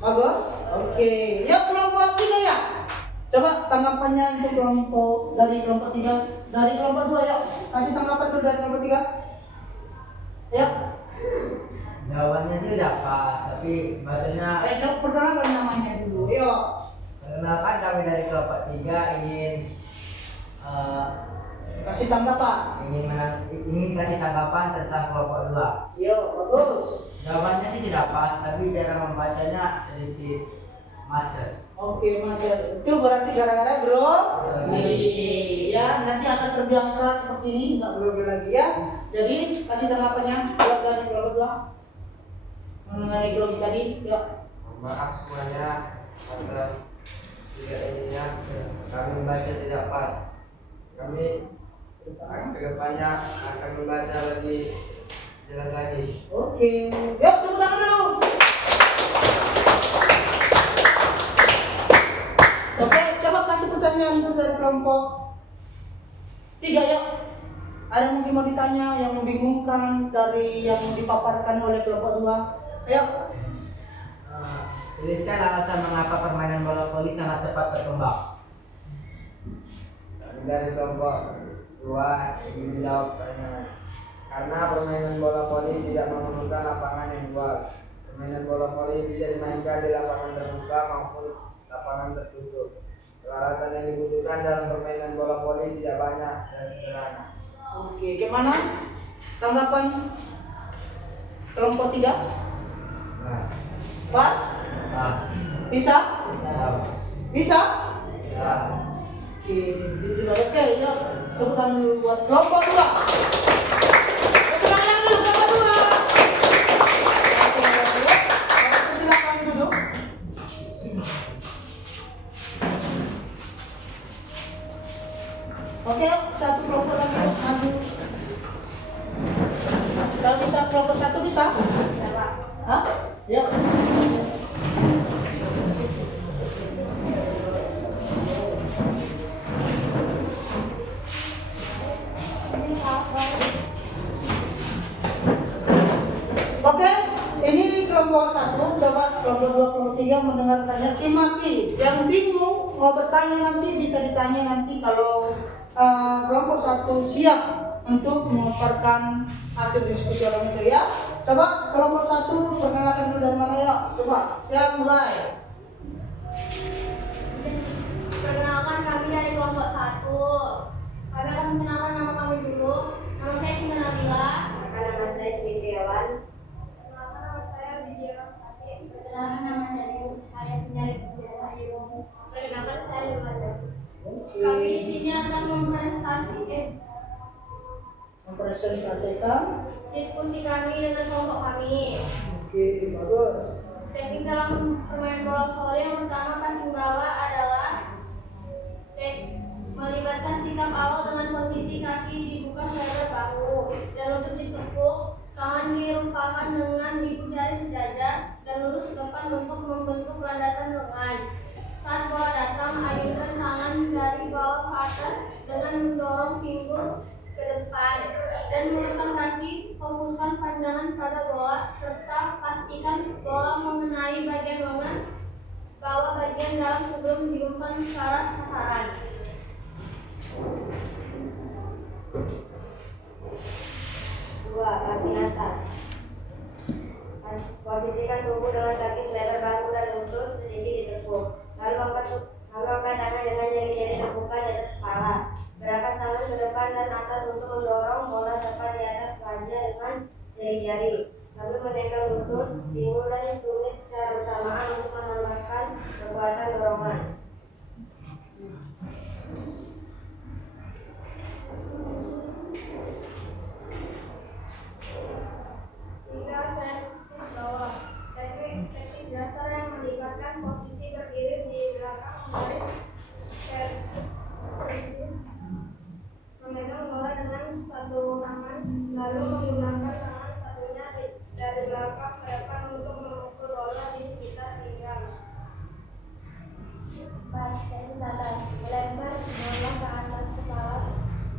Bagus. Oke, yuk kelompok 3 ya. Coba tanggapannya untuk kelompok dari kelompok 3, dari kelompok 2 ya. Kasih tanggapan dulu dari kelompok 3. Ya. Jawabannya sih udah pas, tapi bacanya Coba perkenalkan namanya dulu. Yuk. perkenalkan kami dari kelompok 3 ingin Kasih tanggapan. ingin kasih tanggapan tentang kelompok 2. Yuk, bagus. Jawabannya sih sudah pas, tapi cara membacanya sedikit macet. Oke, Majer. Itu berarti gara-gara bro. Ya, nanti akan terbiasa seperti ini, nggak berubah lagi ya. Jadi kasih tanggapannya buat dari kelompok 2 mengenai grogi tadi. Ya. Maaf semuanya atas tidak ininya kami membaca tidak pas. Kami kedepannya akan membaca lebih jelas lagi. Oke. Yuk, tepuk tangan dulu. Oke, coba kasih pertanyaan untuk dari kelompok 3 ya. Ada yang mungkin mau ditanya yang membingungkan dari yang dipaparkan oleh kelompok 2? Ayo. Tuliskan alasan mengapa permainan bola voli sangat cepat berkembang. Dari kelompok 2 ingin menjawab pertanyaan. Karena permainan bola voli tidak memerlukan lapangan yang luas. Permainan bola voli bisa dimainkan di lapangan terbuka maupun lapangan tertutup. Peralatan yang dibutuhkan dalam permainan bola voli tidak banyak dan sederhana. Oke, gimana tanggapan kelompok 3? Nah, Pas? Bisa? Bisa? bisa. Oke, ya. Tepuk tangan dulu buat kelompok 2. Silakan dulu kelompok 2. Silakan duduk. Oke, satu kelompok lagi maju. Saya bisa kelompok 1 bisa? Hah? Ya. Oke, ini kelompok 1, coba kelompok 2, kelompok 3 mendengarkannya, simaki. Yang bingung mau bertanya nanti bisa ditanya nanti kalau kelompok 1 siap untuk memaparkan hasil diskusi orang itu ya. Coba kelompok 1 perkenalkan dulu dari mana ya? Coba, saya mulai. Perkenalkan kami dari kelompok 1. Kami akan mengenalkan nama kami dulu. Nama saya Cinta Nabila. Nama saya Cintriawan. Perkenalkan nama saya Widya Ramsati. Perkenalkan nama saya Penyari Ayu. Perkenalkan saya Nurhada. Kami di sini akan mempresentasikan diskusi kami dengan kelompok kami. Oke, bagus. Teknik dalam permainan bola voli yang pertama passing bawah adalah melibatkan sikap awal dengan posisi kaki dibuka selebar bahu dan lutut ditekuk, tangan dirupakan dengan ibu jari sejajar dan lurus ke depan untuk membentuk landasan lengan. Saat bola datang, ayunkan tangan dari bawah ke atas dengan mendorong pinggul ke depan dan meluruskan kaki, fokuskan pandangan pada bola serta pastikan bola mengenai bagian lengan bawah bagian dalam sebelum diumpan ke arah sasaran. Dua, kaki atas. depan dan atas untuk mendorong bola tepat di atas wajah dengan jari-jari. Lalu menekan lutut, pinggul dan tumit secara bersamaan untuk menambahkan kekuatan dorongan. Tiga, servis bawah. Teknik dasar yang melibatkan posisi berdiri di belakang garis servis, memegang bola dengan satu tangan, lalu menggunakan tangan satunya dari belakang ke depan untuk memukul bola di sekitar pinggang. Teknik atas, melempar bola ke atas kepala,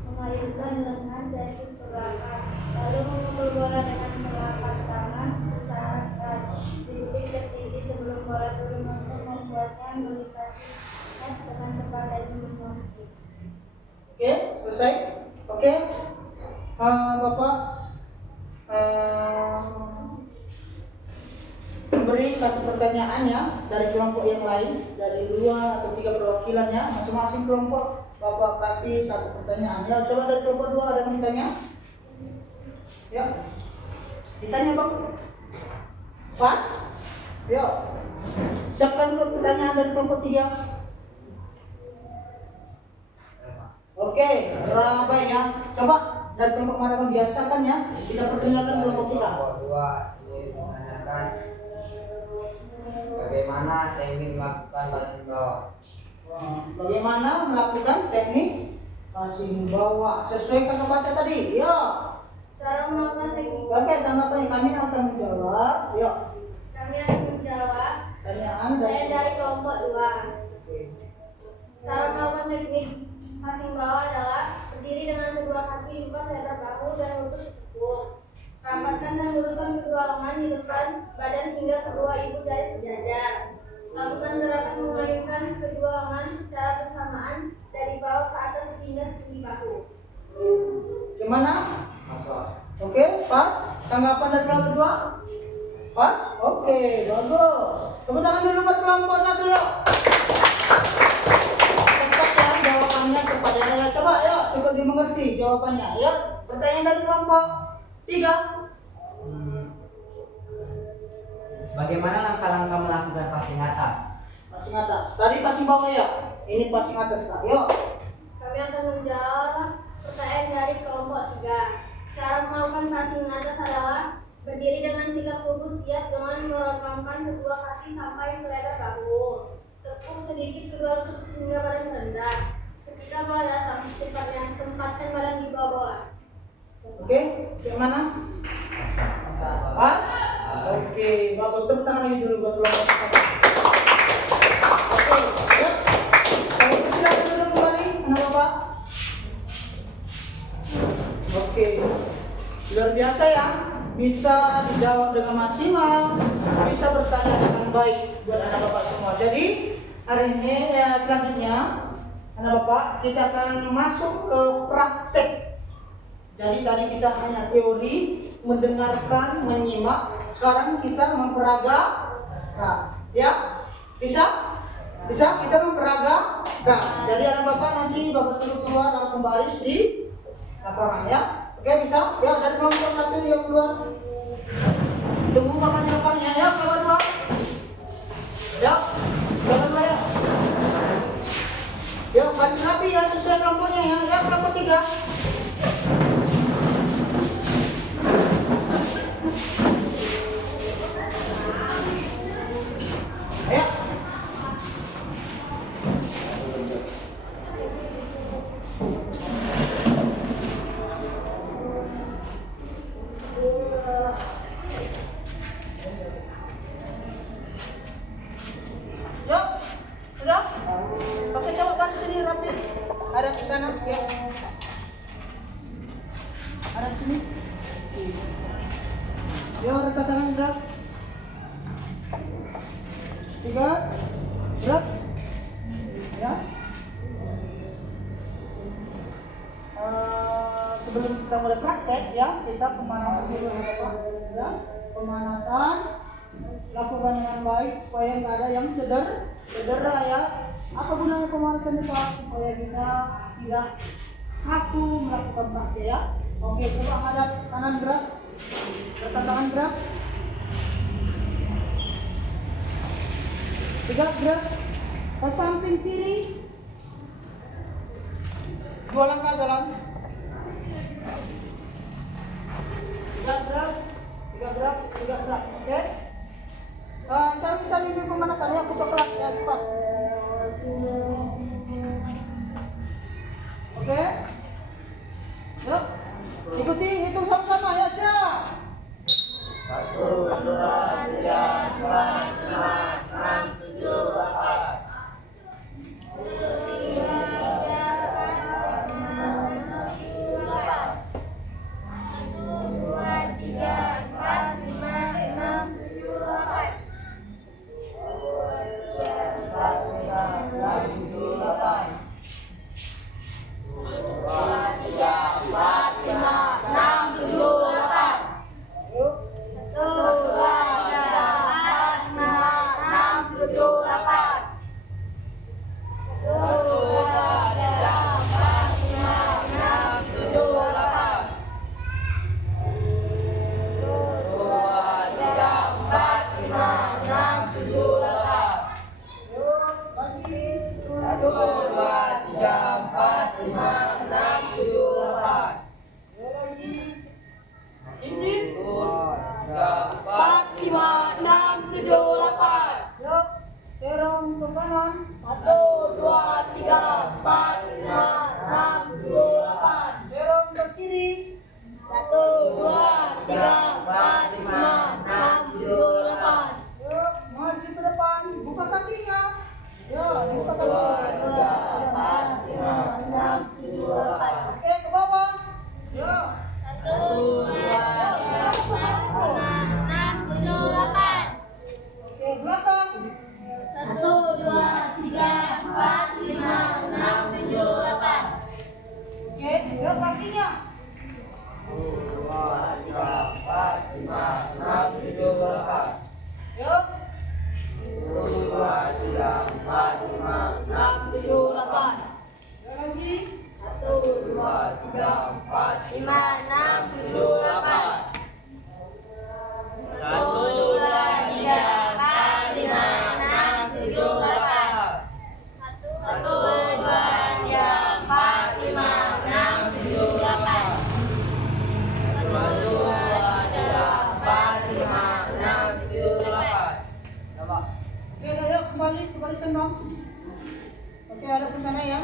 mengayunkan lengan servis ke belakang, lalu memukul bola dengan telapak tangan secara keras di titik tertinggi sebelum bola turun untuk membuatnya melintasi net dengan cepat dan menguasai. Oke, selesai. Oke, Bapak memberi satu pertanyaan ya dari kelompok yang lain, dari 2 atau 3 perwakilan ya, masing-masing kelompok Bapak kasih satu pertanyaan. Ya, coba dari kelompok 2 ada yang ditanya? Ya, ditanya Bang. Pas? Yuk, siapkan dulu pertanyaan dari kelompok 3. Oke, baik ya. Coba dari kelompok mana Bang, biasakan ya. Kita perdengarkan kelompok kita. Kelompok 2 ini menanyakan bagaimana teknik melakukan passing bawah. Bagaimana melakukan teknik passing bawah sesuai kata baca tadi? Ya. Cara melakukan teknik. Oke, tanggapannya kami akan menjawab. Yuk. Kami akan menjawab. Pertanyaan Saya dari kelompok 2. Oke. Cara melakukan teknik passing bawah adalah berdiri dengan kedua kaki dibuka sejajar bahu dan lutut ditekuk. Rapatkan dan luruskan kedua lengan di depan badan hingga kedua ibu jari sejajar. Lakukan gerakan mengayunkan kedua lengan secara bersamaan dari bawah ke atas hingga setinggi bahu. Gimana? Oke, pas. Tanggapan dari kelompok kedua? Pas? Oke, bagus. Tepuk tangan dulu buat kelompok 1 yuk. Cepat ya jawabannya, cepat ya. Coba ya, cukup dimengerti jawabannya. Ya, pertanyaan dari kelompok 3. Bagaimana langkah-langkah melakukan passing atas? Passing atas. Tadi passing bawah ya. Ini passing atas Kak. Yuk. Kami akan menjawab pertanyaan dari kelompok 3. Cara melakukan passing atas adalah berdiri dengan sikap kuku siap dengan meregangkan kedua kaki sampai selebar bahu. Tekuk sedikit kedua lutut hingga badan rendah. Ketika bola datang, tempatkan badan di bawah bola. Oke, gimana? Pas? Oke, bagus. Tepuk tangan lagi dulu buat kelompok 1. Oke, yuk. Kalau silakan dulu kembali, anak Bapak. Oke, luar biasa ya. Bisa dijawab dengan maksimal, bisa bertanya dengan baik buat anak Bapak semua. Jadi hari ini ya, selanjutnya anak Bapak kita akan masuk ke praktek. Jadi tadi kita hanya teori, mendengarkan, menyimak. Sekarang kita memperagakan, ya? Bisa? Bisa kita memperagakan. Jadi anak Bapak nanti Bapak suruh keluar langsung baris di lapangan ya. Oke, bisa? Ya, dari kelompok 1 dia keluar. Tunggu Bapak di depannya ya, keluar Pak. Ya, keluar ya. Ya, baris rapi ya sesuai kelompoknya ya. Ya, kelompok 3. Ayo. Yuk, sudah? Oke, coba baris sini rapi. Ada di sana, ya. Ada di sini. Yuk, rekat tangan gerak. 3, gerak. Ya. Sebelum kita mulai praktek ya, kita pemanasan dulu ya. Pemanasan lakukan dengan baik supaya nggak ada yang cedera ya. Apa gunanya pemanasan itu Pak? Supaya kita tidak aku melakukan praktek ya. Oke, coba hadap kanan gerak, tangan gerak, tegak gerak, ke samping kiri, 2 langkah jalan, tegak gerak, oke. Sambil pemanasan ya, aku ke kelas ya, cepat. Oke. Yuk, ikuti, hitung sama-sama ya, siap. 1, 2, 3, 4, 5, 6, 7, 8. Kembali sendok. Oke, ada pusana ya.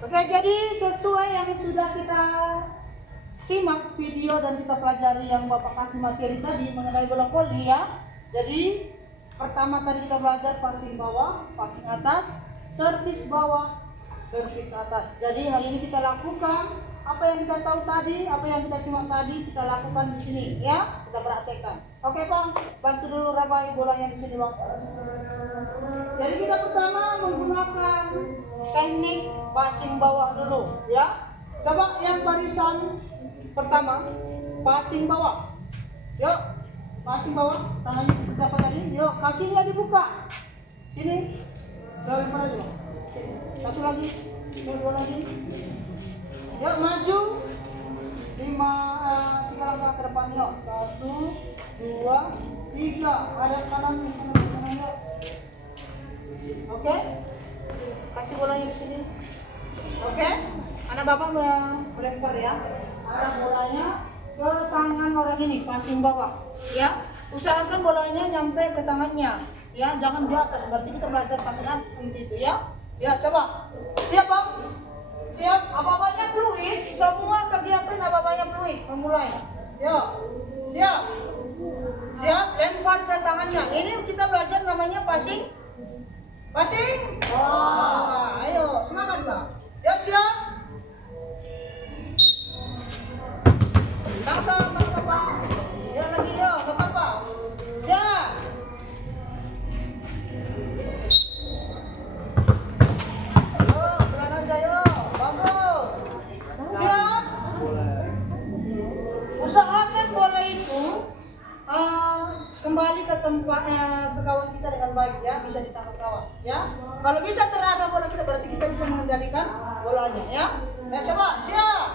Oke, jadi sesuai yang sudah kita simak video dan kita pelajari yang Bapak kasih materi tadi mengenai bola voli ya. Jadi pertama tadi kita belajar passing bawah, passing atas, servis bawah, servis atas. Jadi hal ini kita lakukan, apa yang kita tahu tadi, apa yang kita simak tadi kita lakukan di sini ya, kita praktekkan. Oke Bang, bantu dulu rabai bolanya di sini Bang. Jadi kita pertama menggunakan teknik passing bawah dulu ya. Coba yang barisan pertama passing bawah. Yuk, passing bawah, tangannya seperti apa tadi? Yuk, kakinya dibuka. Sini. Lawan mana aja Bang? Satu lagi, dua lagi. Yuk maju. 3 langkah ke depan yuk. 1, 2, 3. Ada kanan yuk. Oke. Kasih bolanya di sini. Oke. Anak Bapak melempar ya. Ada bolanya ke tangan orang ini, passing bawah. Ya. Usahakan bolanya nyampe ke tangannya. Ya, jangan di atas. Berarti kita belajar passing atas seperti itu ya. Ya, coba. Siap, Bang? Siap, apa-apanya fluid, semua kegiatan apa-apanya fluid, memulai. Yuk, siap. Siap, lempar ke tangannya. Ini kita belajar namanya passing. Passing? Oh, ayo, semangat Bang. Ya, siap. Tambah, Bang. Ya lagi, yuk, gak apa-apa. Siap. Usahakan bola itu kembali ke tempat ke kawan kita dengan baik ya, bisa ditangkap kawan ya. Kalau bisa terada bola kita berarti kita bisa mengendalikan mengendalikan bolanya ya. Ya coba siap.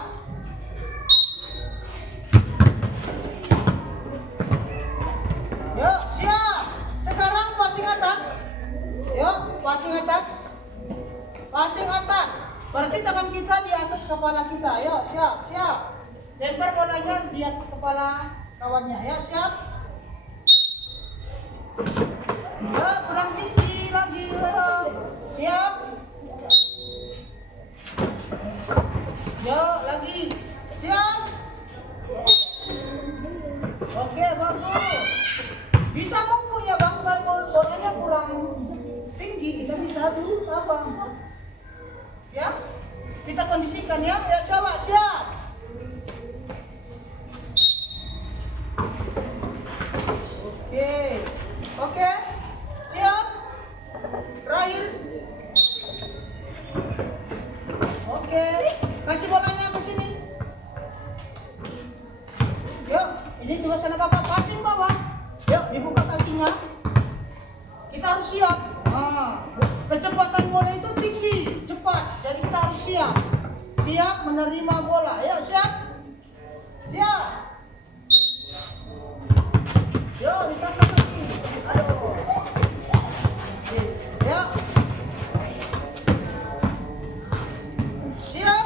Yuk siap. Sekarang passing atas. Yuk passing atas. Passing atas. Berarti tangan kita di atas kepala kita. Yuk siap. Lempar bolanya di atas kepala kawannya. Yuk siap. Yuk kurang tinggi lagi. Siap. Yuk lagi. Siap. Oke bagus. Bisa mampu ya bang, kalau bolanya kurang tinggi kita bisa dulu apa? Ya, kita kondisikan ya. Ya coba siap. Oke, siap. Terakhir. Oke, kasih bolanya ke sini. Yuk, ini juga sana bapak passing bawah. Yuk, dibuka kakinya. Kita harus siap. Nah, kecepatan bola itu tinggi, cepat. Jadi kita harus siap. Siap menerima bola. Yuk, siap. Siap. Yuk, ditangkap lagi. Ayo. Yuk. Siap.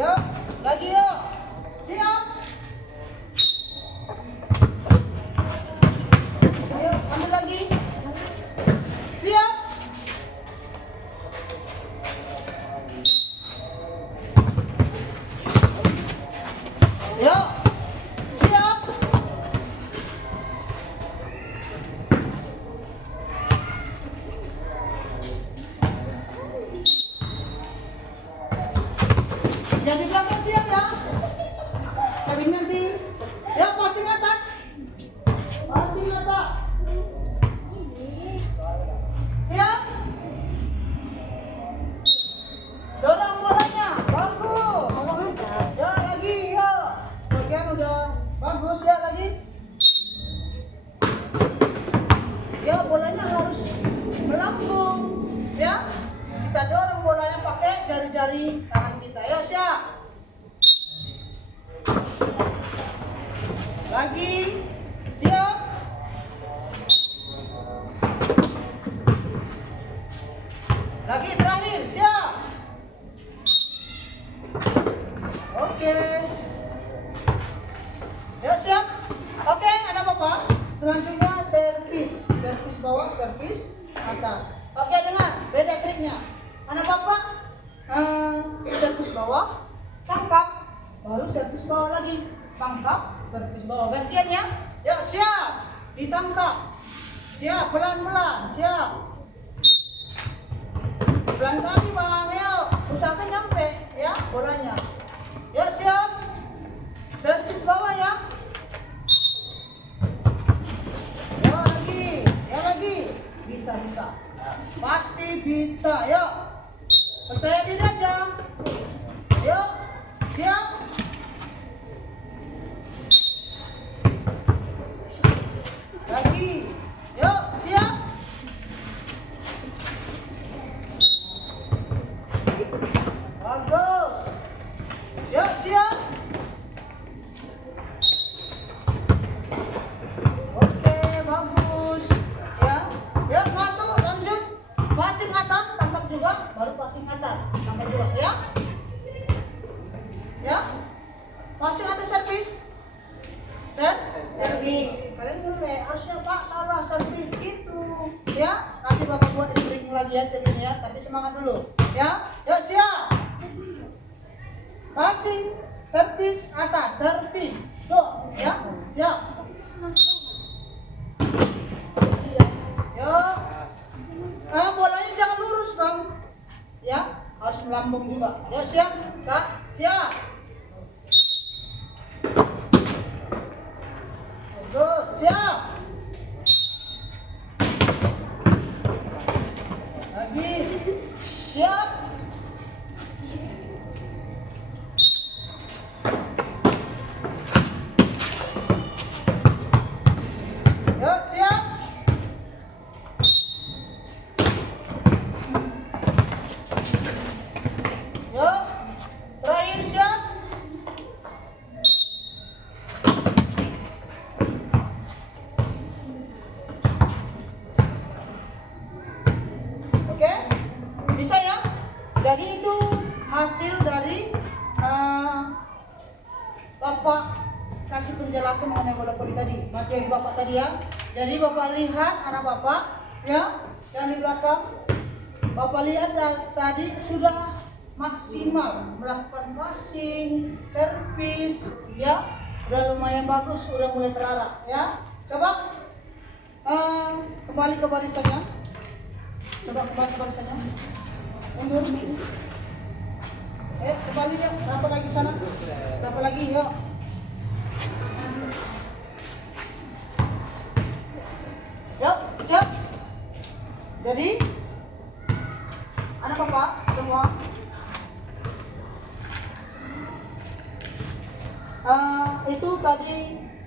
Yuk, lagi yuk. Siap. Ayo, ambil lagi. Siap. Yuk. Siap. Jadi belakang siap ya. Sering nanti. Ya passing atas. Passing atas. Siap. Dorong bolanya. Bagus. Ya lagi ya. Bagian udah bagus ya lagi. Ya bolanya harus melambung. Ya. Kita dorong bolanya pakai jari-jari tangan kita. Ya siap. Lagi. Siap. Lagi terakhir. Siap. Oke. Ya siap. Oke, ada apa? Selanjutnya servis. Servis bawah, servis atas. Oke, dengar. Beda triknya. Anak bapak servis bawah, tangkap, baru servis bawah lagi, tangkap, servis bawah, gantian ya. Ya siap, ditangkap, siap, pelan-pelan, siap, pelan kali bang, ayo, usahakan nyampe ya bolanya. Ya siap, servis bawah ya. Ya lagi, bisa, pasti bisa, yuk. Percaya diri aja. Yuk, siap. Lagi. Yuk, siap. Bagus. Yuk, siap. Oke, bagus. Ya. Yuk, masuk, lanjut. Passing atas, tangkap juga, baru passing atas, tangkap juga, ya. Ya. Passing atas servis. Servis. Kalian dulu harusnya Pak salah servis gitu. Ya. Nanti Bapak buat string lagi ya sesinya, tapi semangat dulu. Ya. Yuk siap. Passing, servis atas, servis. Tuh, ya. Siap. Yuk. Bolanya jangan lurus bang, ya harus melambung juga. Ya siap, kak, siap. Bagus, siap. Lagi, siap. Yuk, siap. penjelasan mengenai bola voli tadi. Materi Bapak tadi ya. Jadi Bapak lihat anak Bapak ya, yang di belakang. Bapak lihat tadi sudah maksimal melakukan passing, servis, ya. Udah lumayan bagus, udah mulai terarah ya. Coba kembali ke barisannya. Coba kembali ke barisannya. Mundur. Kembali ya. Berapa lagi sana? Berapa lagi? Yuk. Yuk, siap. Jadi anak Bapak semua itu tadi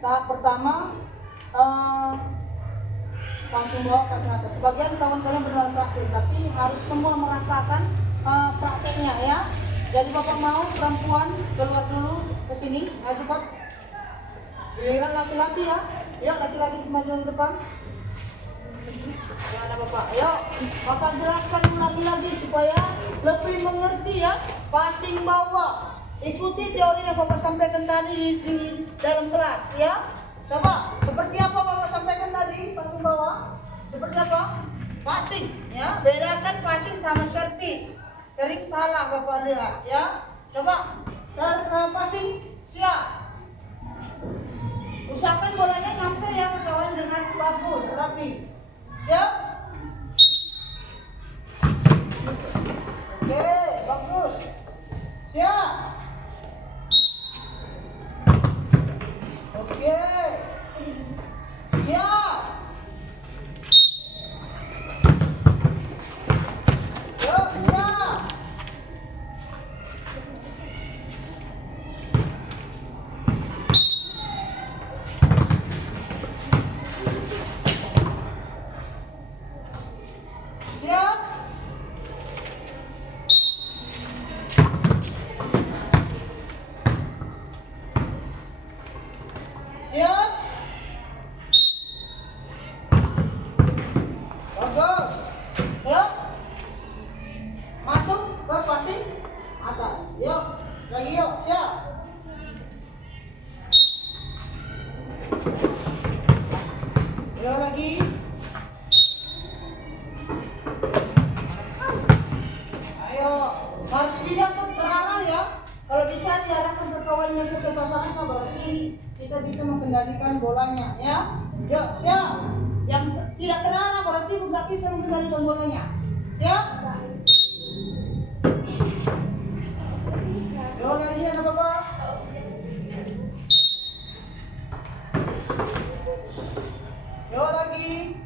tahap pertama langsung bawa ke atas. Sebagian kawan kalian benar praktik, tapi harus semua merasakan prakteknya ya. Jadi Bapak mau perempuan keluar dulu ke sini, ayo cepat. Giliran laki-laki ya, yuk laki-laki maju ke depan. Ya ada Bapak, ayo Bapak jelaskan lagi supaya lebih mengerti ya. Passing bawah, ikuti teori yang Bapak sampaikan tadi di dalam kelas ya. Coba, seperti apa Bapak sampaikan tadi passing bawah? Seperti apa? Passing ya, bedakan passing sama servis. Sering salah Bapak lihat ya. Coba, passing siap. Usahakan bolanya nyampe ya kawan dengan bagus, rapi. Siap? Oke, bagus. Siap? Oke. Siap? Yuk, siap? Siap? Siap? Bagus. Yuk. Masuk ke passing atas. Yuk. Lagi yuk. Siap? Yuk lagi. Ayo, harus bisa terarah ya. Kalau bisa diarahkan ke kawannya sesuai pasangannya, berarti kita bisa mengendalikan bolanya ya. Yuk, siap. Yang tidak terarah berarti nggak bisa mengendalikan bolanya. Siap? Yuk lagi anak Bapak. Yuk lagi.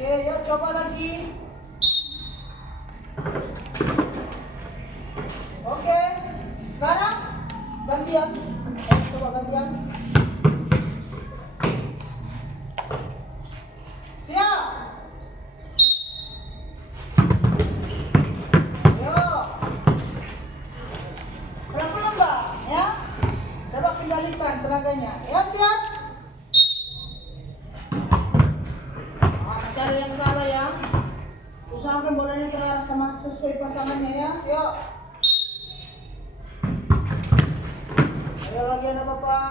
Oke, yuk coba lagi. Oke, sekarang gantian. Coba gantian. Siap. Yuk. Pelan-pelan Mbak, ya. Coba kendalikan tenaganya. Ya, siap. Cara yang salah ya. Usahakan bolanya terarah sama sesuai pasangannya ya. Yuk. Ayo lagi anak Bapak.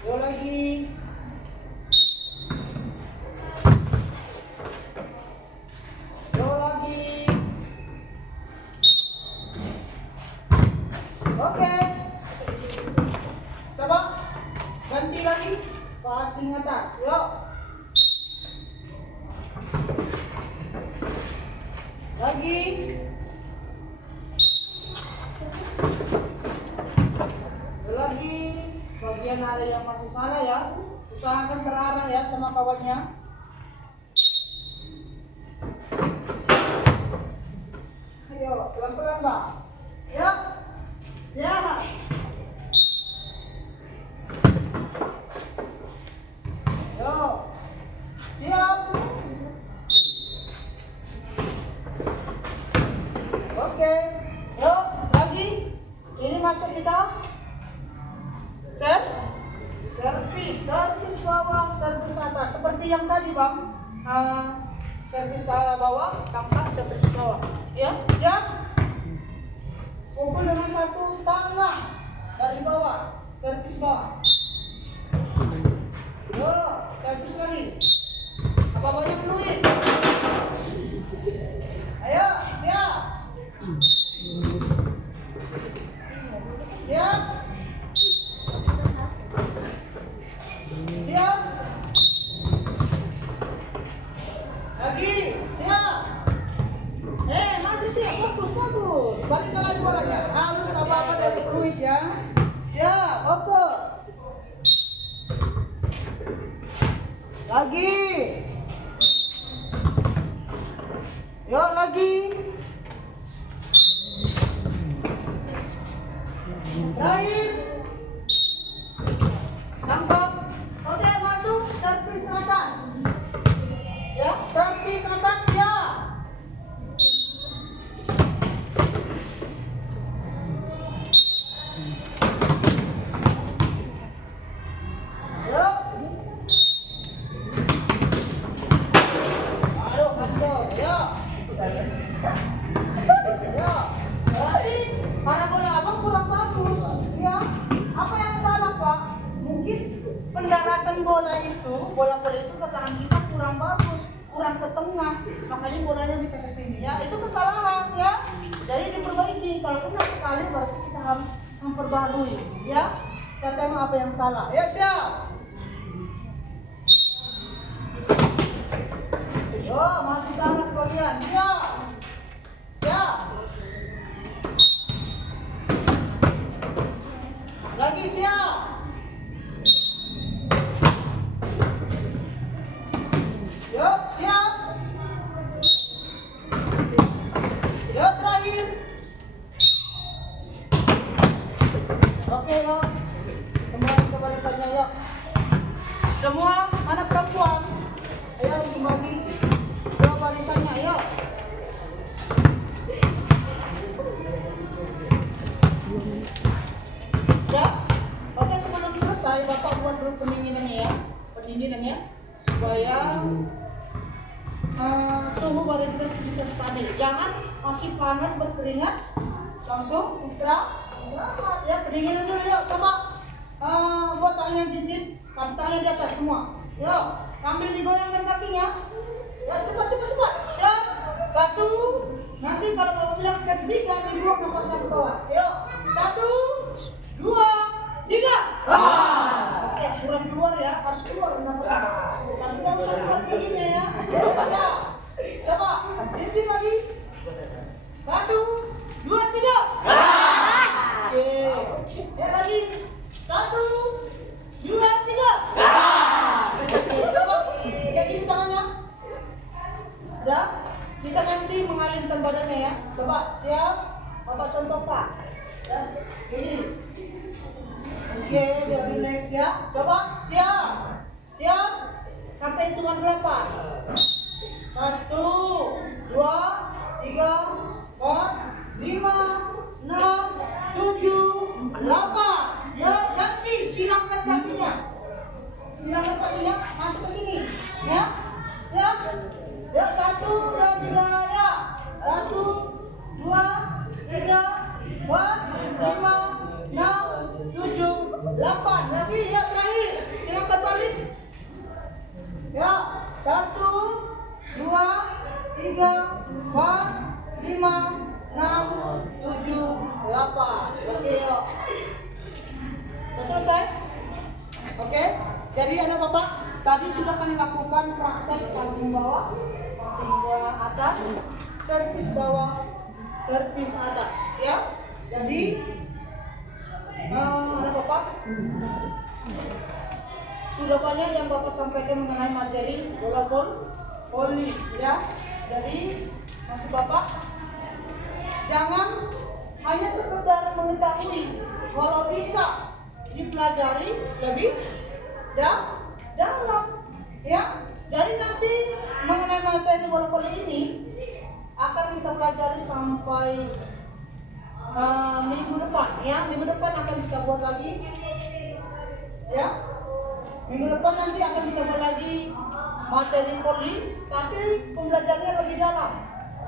Yuk lagi. Yuk lagi. Oke. Coba ganti lagi. Passing atas. Yuk. Lagi. Lagi. Bagian ada yang masih salah ya. Usahakan terarah ya sama kawannya. Ayo, pelan-pelan Mbak. Yuk. Siap. Yuk. Siap. Oke. Yuk, lagi. Ini masuk kita. Servis bawah, servis atas. Seperti yang tadi Bang. servis bawah, angkat servis bawah. Ya, siap? Pukul dengan satu tangan dari bawah, servis bawah. Yo, servis lagi. Apa banyak fluid? Ayo, siap. Siap. Siap. Lagi, siap. Masih siap, bagus. Balik ke lagi bolanya. Harus apa-apa dari fluid ya. Siap, fokus. Lagi. Yuk lagi. Terakhir. Tangkap. Oke, masuk servis atas. Ya, servis atas ya. Yuk. Ayo, lanjut. Yuk. Ya, berarti para bola abang kurang bagus, ya. Apa yang salah Pak? Mungkin pendaratan bola itu ke tangan kita kurang bagus, kurang ke tengah, makanya bolanya bisa ke sini. Ya, itu kesalahan ya. Jadi diperbaiki. Kalau kena sekali berarti kita harus memperbarui, ya. Kita tengok apa yang salah. Ya siap. Yo, masih sama sekalian. Siap. Siap. Lagi siap. Yuk, siap. Yuk, terakhir. Oke, yuk. Kembali ke barisannya, yuk. Semua anak perempuan, ayo kembali ke barisannya, yuk. Udah? Oke, sebelum selesai Bapak buat dulu pendinginannya supaya suhu badan kita bisa stabil. Jangan masih panas berkeringat langsung istirahat ya. Pendinginan dulu yuk. Coba buat tangannya jinjit, tangannya di atas semua. Yuk, sambil digoyangkan kakinya. Ya, cepat. Siap. 1. Nanti kalau kamu bilang ketiga, kedua kapasnya ke bawah. Yuk. 1, 2, 3. Oke, kurang keluar ya, harus keluar napasnya. Tapi nggak usah keluar giginya ya. Siap. Coba, ini lagi. 1, 2, 3. Oke. Ya lagi. 1, 2, 3. Oke, coba kayak gini tangannya. Udah? Kita nanti mengalirkan badannya ya. Coba, siap. Bapak contoh Pak. Ya, gini. Oke, biar relax ya. Coba, siap. Siap. Sampai hitungan 8. 1, 2, 3, 4, 5, 6, 7, 8. Ya, ganti. Silangkan kakinya. Masuk ke sini. Ya. Siap. Ya, 1, 2, 3, ya. 1, 2, 3, 4, 5, 6, 7, 8. Lagi, ya terakhir. Silakan balik. Ya, 1, 2, 3, 4, 5, 6, 7, 8. Oke, yuk. Sudah selesai? Oke. Jadi anak bapak, tadi sudah kami lakukan praktek passing bawah atas, servis bawah, servis atas, ya. Jadi anak bapak, sudah banyak yang bapak sampaikan mengenai materi bola voli, ya. Jadi maksud bapak, jangan hanya sekedar mengetahui, kalau bisa dipelajari lebih dalam, ya. Jadi nanti mengenai materi bola voli ini akan kita pelajari sampai minggu depan, ya. Minggu depan akan kita buat lagi, ya. Minggu depan nanti akan kita buat lagi materi poli, tapi pembelajarannya lebih dalam.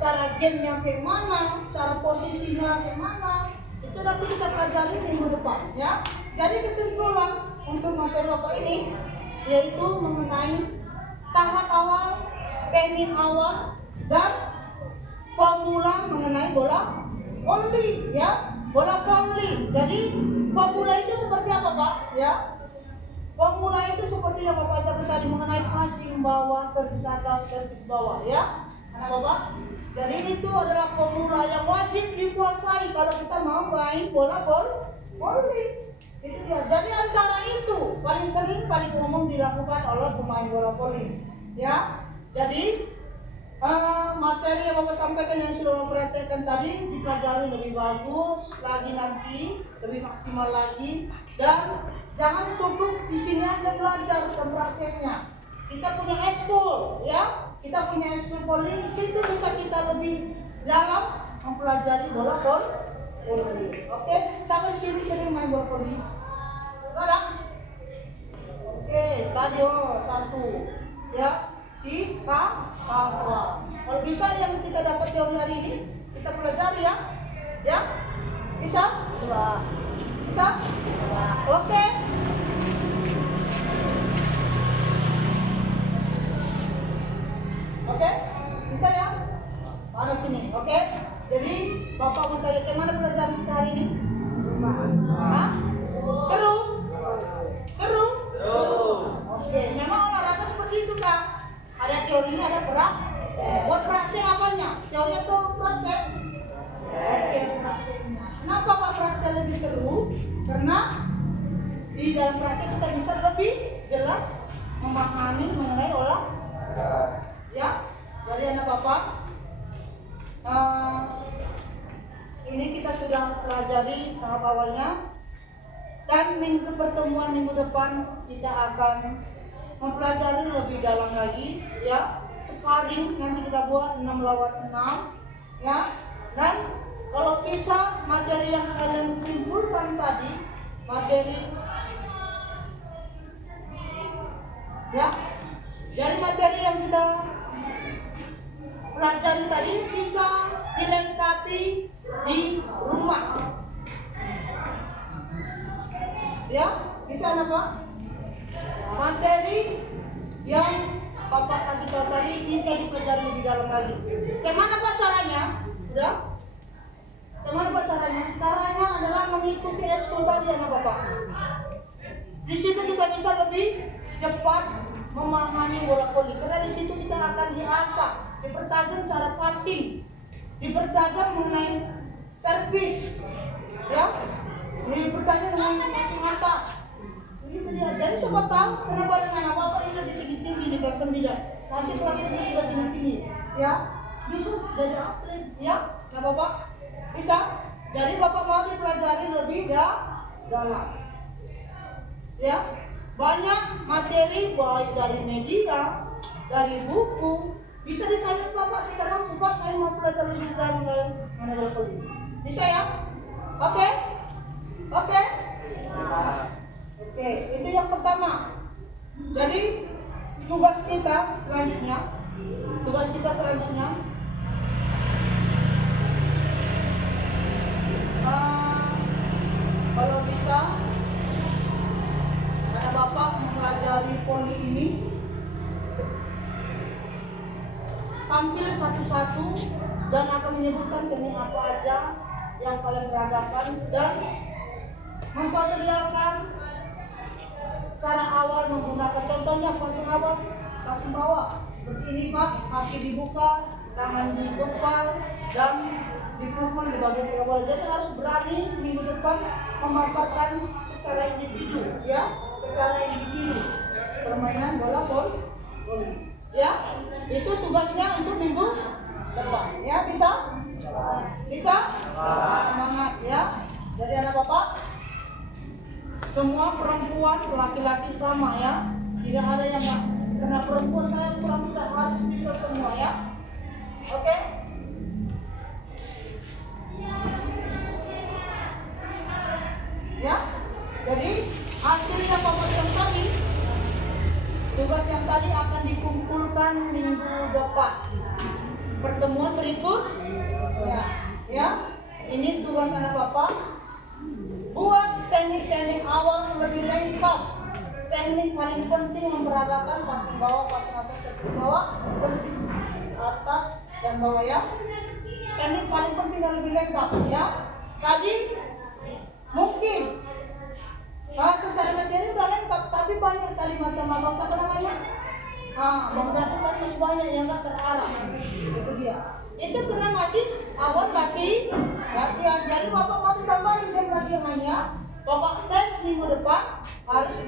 Cara gamenya kayak mana, cara posisinya kayak mana, itu nanti kita pelajari minggu depan ya. Jadi kesimpulan untuk materi Bapak ini yaitu mengenai tahap awal, teknik awal, dan formula mengenai bola voli ya, bola voli. Jadi formula itu seperti apa Pak? Ya, formula itu seperti yang Bapak ajarkan tadi mengenai passing bawah, servis atas, servis bawah ya, anak Bapak. Jadi itu adalah formula yang wajib dikuasai kalau kita mau main bola voli. Itu dia. Jadi antara itu paling sering, paling umum dilakukan oleh pemain bola voli ya. Jadi materi yang Bapak sampaikan yang sudah memperhatikan tadi dipelajari lebih bagus lagi nanti, lebih maksimal lagi, dan jangan cukup di sini aja belajar dan prakteknya. Kita punya eskul ya, kita punya eskul poli, di situ bisa kita lebih dalam mempelajari bola voli. Oke, sampai sini sering main bola voli. Sekarang, oke, tadi satu ya. Si kawa. Kalau bisa yang kita dapat teori hari ini kita pelajari ya. Ya? Bisa? Bisa? Oke. Oke? Bisa ya? Mana sini? Oke? Jadi Bapak mau tanya kemana pelajaran kita hari ini? Hah? Seru? Seru? Oke, memang olahraga seperti itu Kak. Ada teorinya, ada praktek. Buat praktek apanya? Teori atau praktek? Oke, prakteknya. Kenapa Pak praktek lebih seru? Karena di dalam praktek kita bisa lebih jelas memahami mengenai ya. Jadi anak Bapak, ini kita sudah pelajari tahap awalnya. Dan pertemuan minggu depan kita akan mempelajari lebih dalam lagi ya, sparring nanti kita buat 6 lawan 6 ya. Dan kalau bisa materi yang kalian simpulkan tadi, materi ya, dari materi yang kita pelajari tadi bisa dilengkapi di rumah ya. Bisa apa? Materi yang Bapak kasih tahu tadi bisa dipelajari lebih dalam lagi. Bagaimana Pak caranya? Udah? Bagaimana Pak caranya? Caranya adalah mengikuti eskul tadi anak Bapak. Di situ kita bisa lebih cepat memahami bola voli. Karena di situ kita akan diasah, dipertajam cara passing, dipertajam mengenai servis, ya, dipertajam mengenai passing atas. Jadi siapa tahu kenapa dengan Bapak ini lebih tinggi di kelas 9, masih kelas 9 sudah tinggi, ya, bisa jadi atlet, ya, nah Bapak bisa. Jadi Bapak mau dipelajari lebih dalam, ya, banyak materi baik dari media, dari buku, bisa ditanya Bapak sekarang supaya saya mau pelajari lebih dalam mana Bapak ini, bisa ya? Oke, oke. Oke, itu yang pertama. Jadi tugas kita selanjutnya kalau bisa karena Bapak mempelajari poli ini, tampil satu-satu dan akan menyebutkan teknik apa aja yang kalian peragakan dan memperlihatkan cara awal menggunakan, contohnya passing awal, passing bawah seperti ini Pak, kaki dibuka, tangan dikepal dan dipukul di bagian tengah bola. Jadi harus berani minggu depan memaparkan secara individu, ya, secara individu permainan bola voli, ya. Itu tugasnya untuk minggu depan, ya. Bisa? Semangat, ya. Jadi anak Bapak, semua perempuan, laki-laki sama ya. Tidak ada yang enggak. Karena perempuan saya kurang bisa, harus bisa semua ya. Oke? Ya. Jadi hasilnya Bapak yang tadi, tugas yang tadi akan dikumpul akan minggu depan. Pertemuan berikutnya, ya. Ini tugas anak bapak. Buat teknik-teknik awal lebih lengkap. Teknik paling penting memperagakan pasang bawah, pasang atas, servis bawah, servis atas dan bawah ya. Teknik paling penting dan lebih lengkap ya. Tadi mungkin secara materi udah lengkap, tapi banyak tadi macam apa namanya? Menggunakan tadi masih banyak yang nggak terarah. Itu dia. Itu kena masih awal latihan. Jadi bapak mau ditambahin dan latihannya. Bapak tes minggu depan harus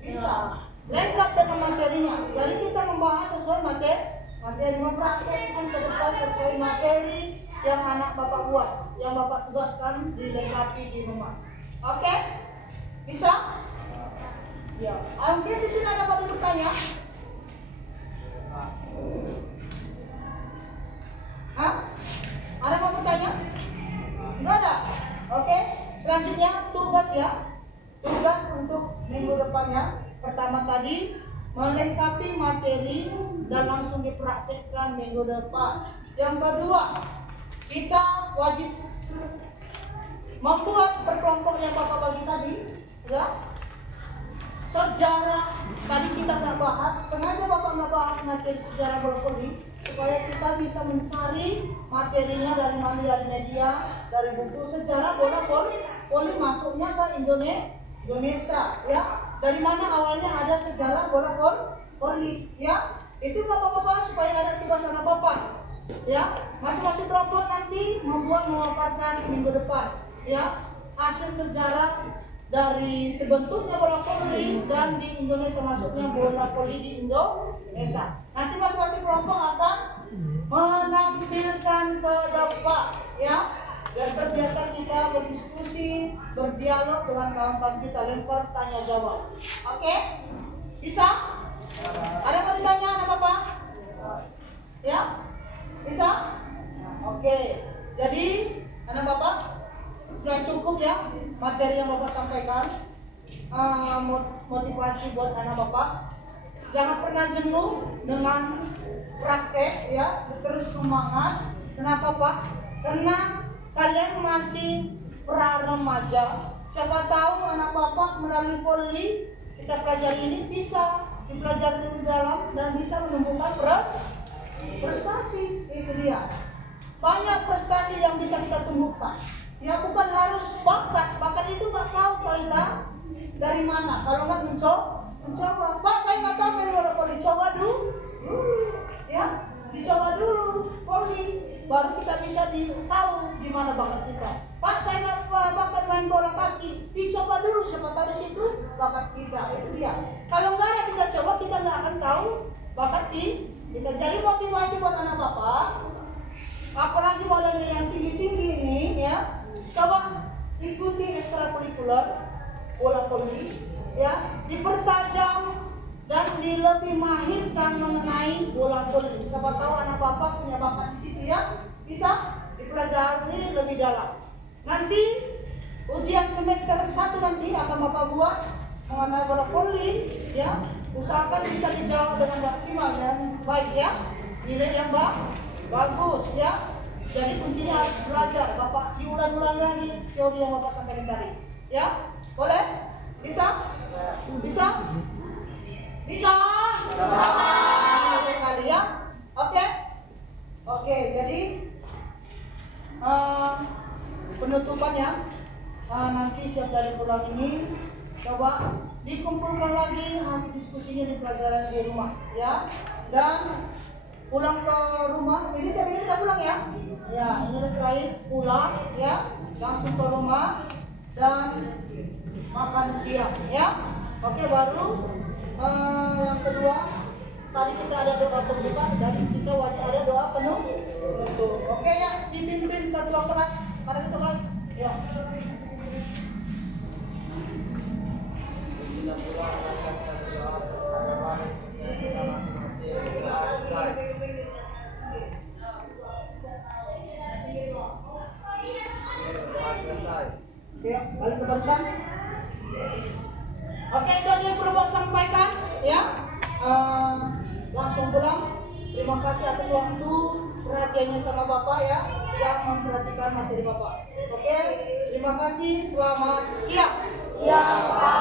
bisa lengkap dengan materinya. Jadi kita membahas sesuai materi mempraktekkan ke depan sesuai materi yang anak bapak buat, yang bapak tugaskan dilengkapi di rumah. Oke? Bisa? Ya. Mungkin di sini ada yang bertanya? Ada yang mau bertanya? Enggak ada? Oke. Selanjutnya tugas ya. Tugas untuk minggu depannya. Pertama tadi melengkapi materi dan langsung dipraktekkan minggu depan. Yang kedua, kita wajib membuat perkelompok yang bapak bagi tadi, ya. Sejarah tadi kita nggak bahas, sengaja bapak nggak bahas materi sejarah brokoli supaya kita bisa mencari materinya dari mana, dari media, dari buku sejarah bola voli masuknya ke Indonesia, ya. Dari mana awalnya ada sejarah bola voli, ya. Itu bapak-bapak supaya ada tugas anak bapak, ya. Masing-masing kelompok nanti memaparkan minggu depan, ya, hasil sejarah dari terbentuknya bola voli dan di Indonesia masuknya bola voli di Indonesia. Nanti masing-masing kelompok akan menampilkan ke depan, ya. Dan terbiasa kita berdiskusi, berdialog dengan kawan-kawan kita, lempar tanya jawab. Oke? Bisa? Ada yang mau ditanya anak bapak? Ya? Bisa? Oke. Jadi anak bapak sudah cukup ya materi yang bapak sampaikan. Motivasi buat anak bapak. Jangan pernah jenuh dengan praktek ya, terus semangat. Kenapa Pak? Karena kalian masih pra remaja. Siapa tahu anak bapak melalui voli kita pelajari ini bisa dipelajari lebih dalam dan bisa menumbuhkan prestasi. Itu dia. Banyak prestasi yang bisa kita tumbuhkan. Ya bukan harus bakat itu nggak tahu kita dari mana. Kalau nggak mencoba. Pak saya nggak tahu main bola voli, coba dulu, ya dicoba dulu voli, baru kita bisa tahu di mana bakat kita. Pak saya nggak bakat main bola kaki, dicoba dulu siapa tahu di situ bakat kita. Itu dia. Kalau nggak ada kita coba kita nggak akan tahu bakat kita. Jadi motivasi buat anak bapak, apalagi modalnya yang tinggi-tinggi ini ya. Coba ikuti ekstrakurikuler bola voli ya, dipertajam dan lebih mahirkan mengenai bola voli. Siapa tahu anak bapak punya bakat di situ ya, bisa dipelajari lebih dalam. Nanti ujian semester 1 nanti akan bapak buat mengenai bola voli ya. Usahakan bisa dijawab dengan maksimal dan baik ya, nilai yang bagus ya. Jadi kuncinya harus belajar. Bapak diulang-ulang lagi teori yang bapak sampaikan tadi. Ya, boleh? Bisa? Bisa? Bisa? Oke kali ya. Oke. Jadi penutupan ya. Nanti siap dari pulang ini coba dikumpulkan lagi hasil diskusinya di pelajaran di rumah ya. Dan pulang ke rumah, ini saya ini kita pulang ya. Ya, ini terakhir pulang ya, langsung ke rumah dan makan siang ya. Oke, baru yang kedua tadi kita ada doa pembuka dan kita wajib ada doa penutup. Oke ya, dipimpin ketua kelas. Mari ketua kelas. Ya. Ya, balik ke barisan. Oke, itu aja yang perlu saya sampaikan ya. Langsung pulang. Terima kasih atas waktu perhatiannya sama Bapak ya, yang memperhatikan materi Bapak. Oke, terima kasih. Selamat siang. Siap, Pak.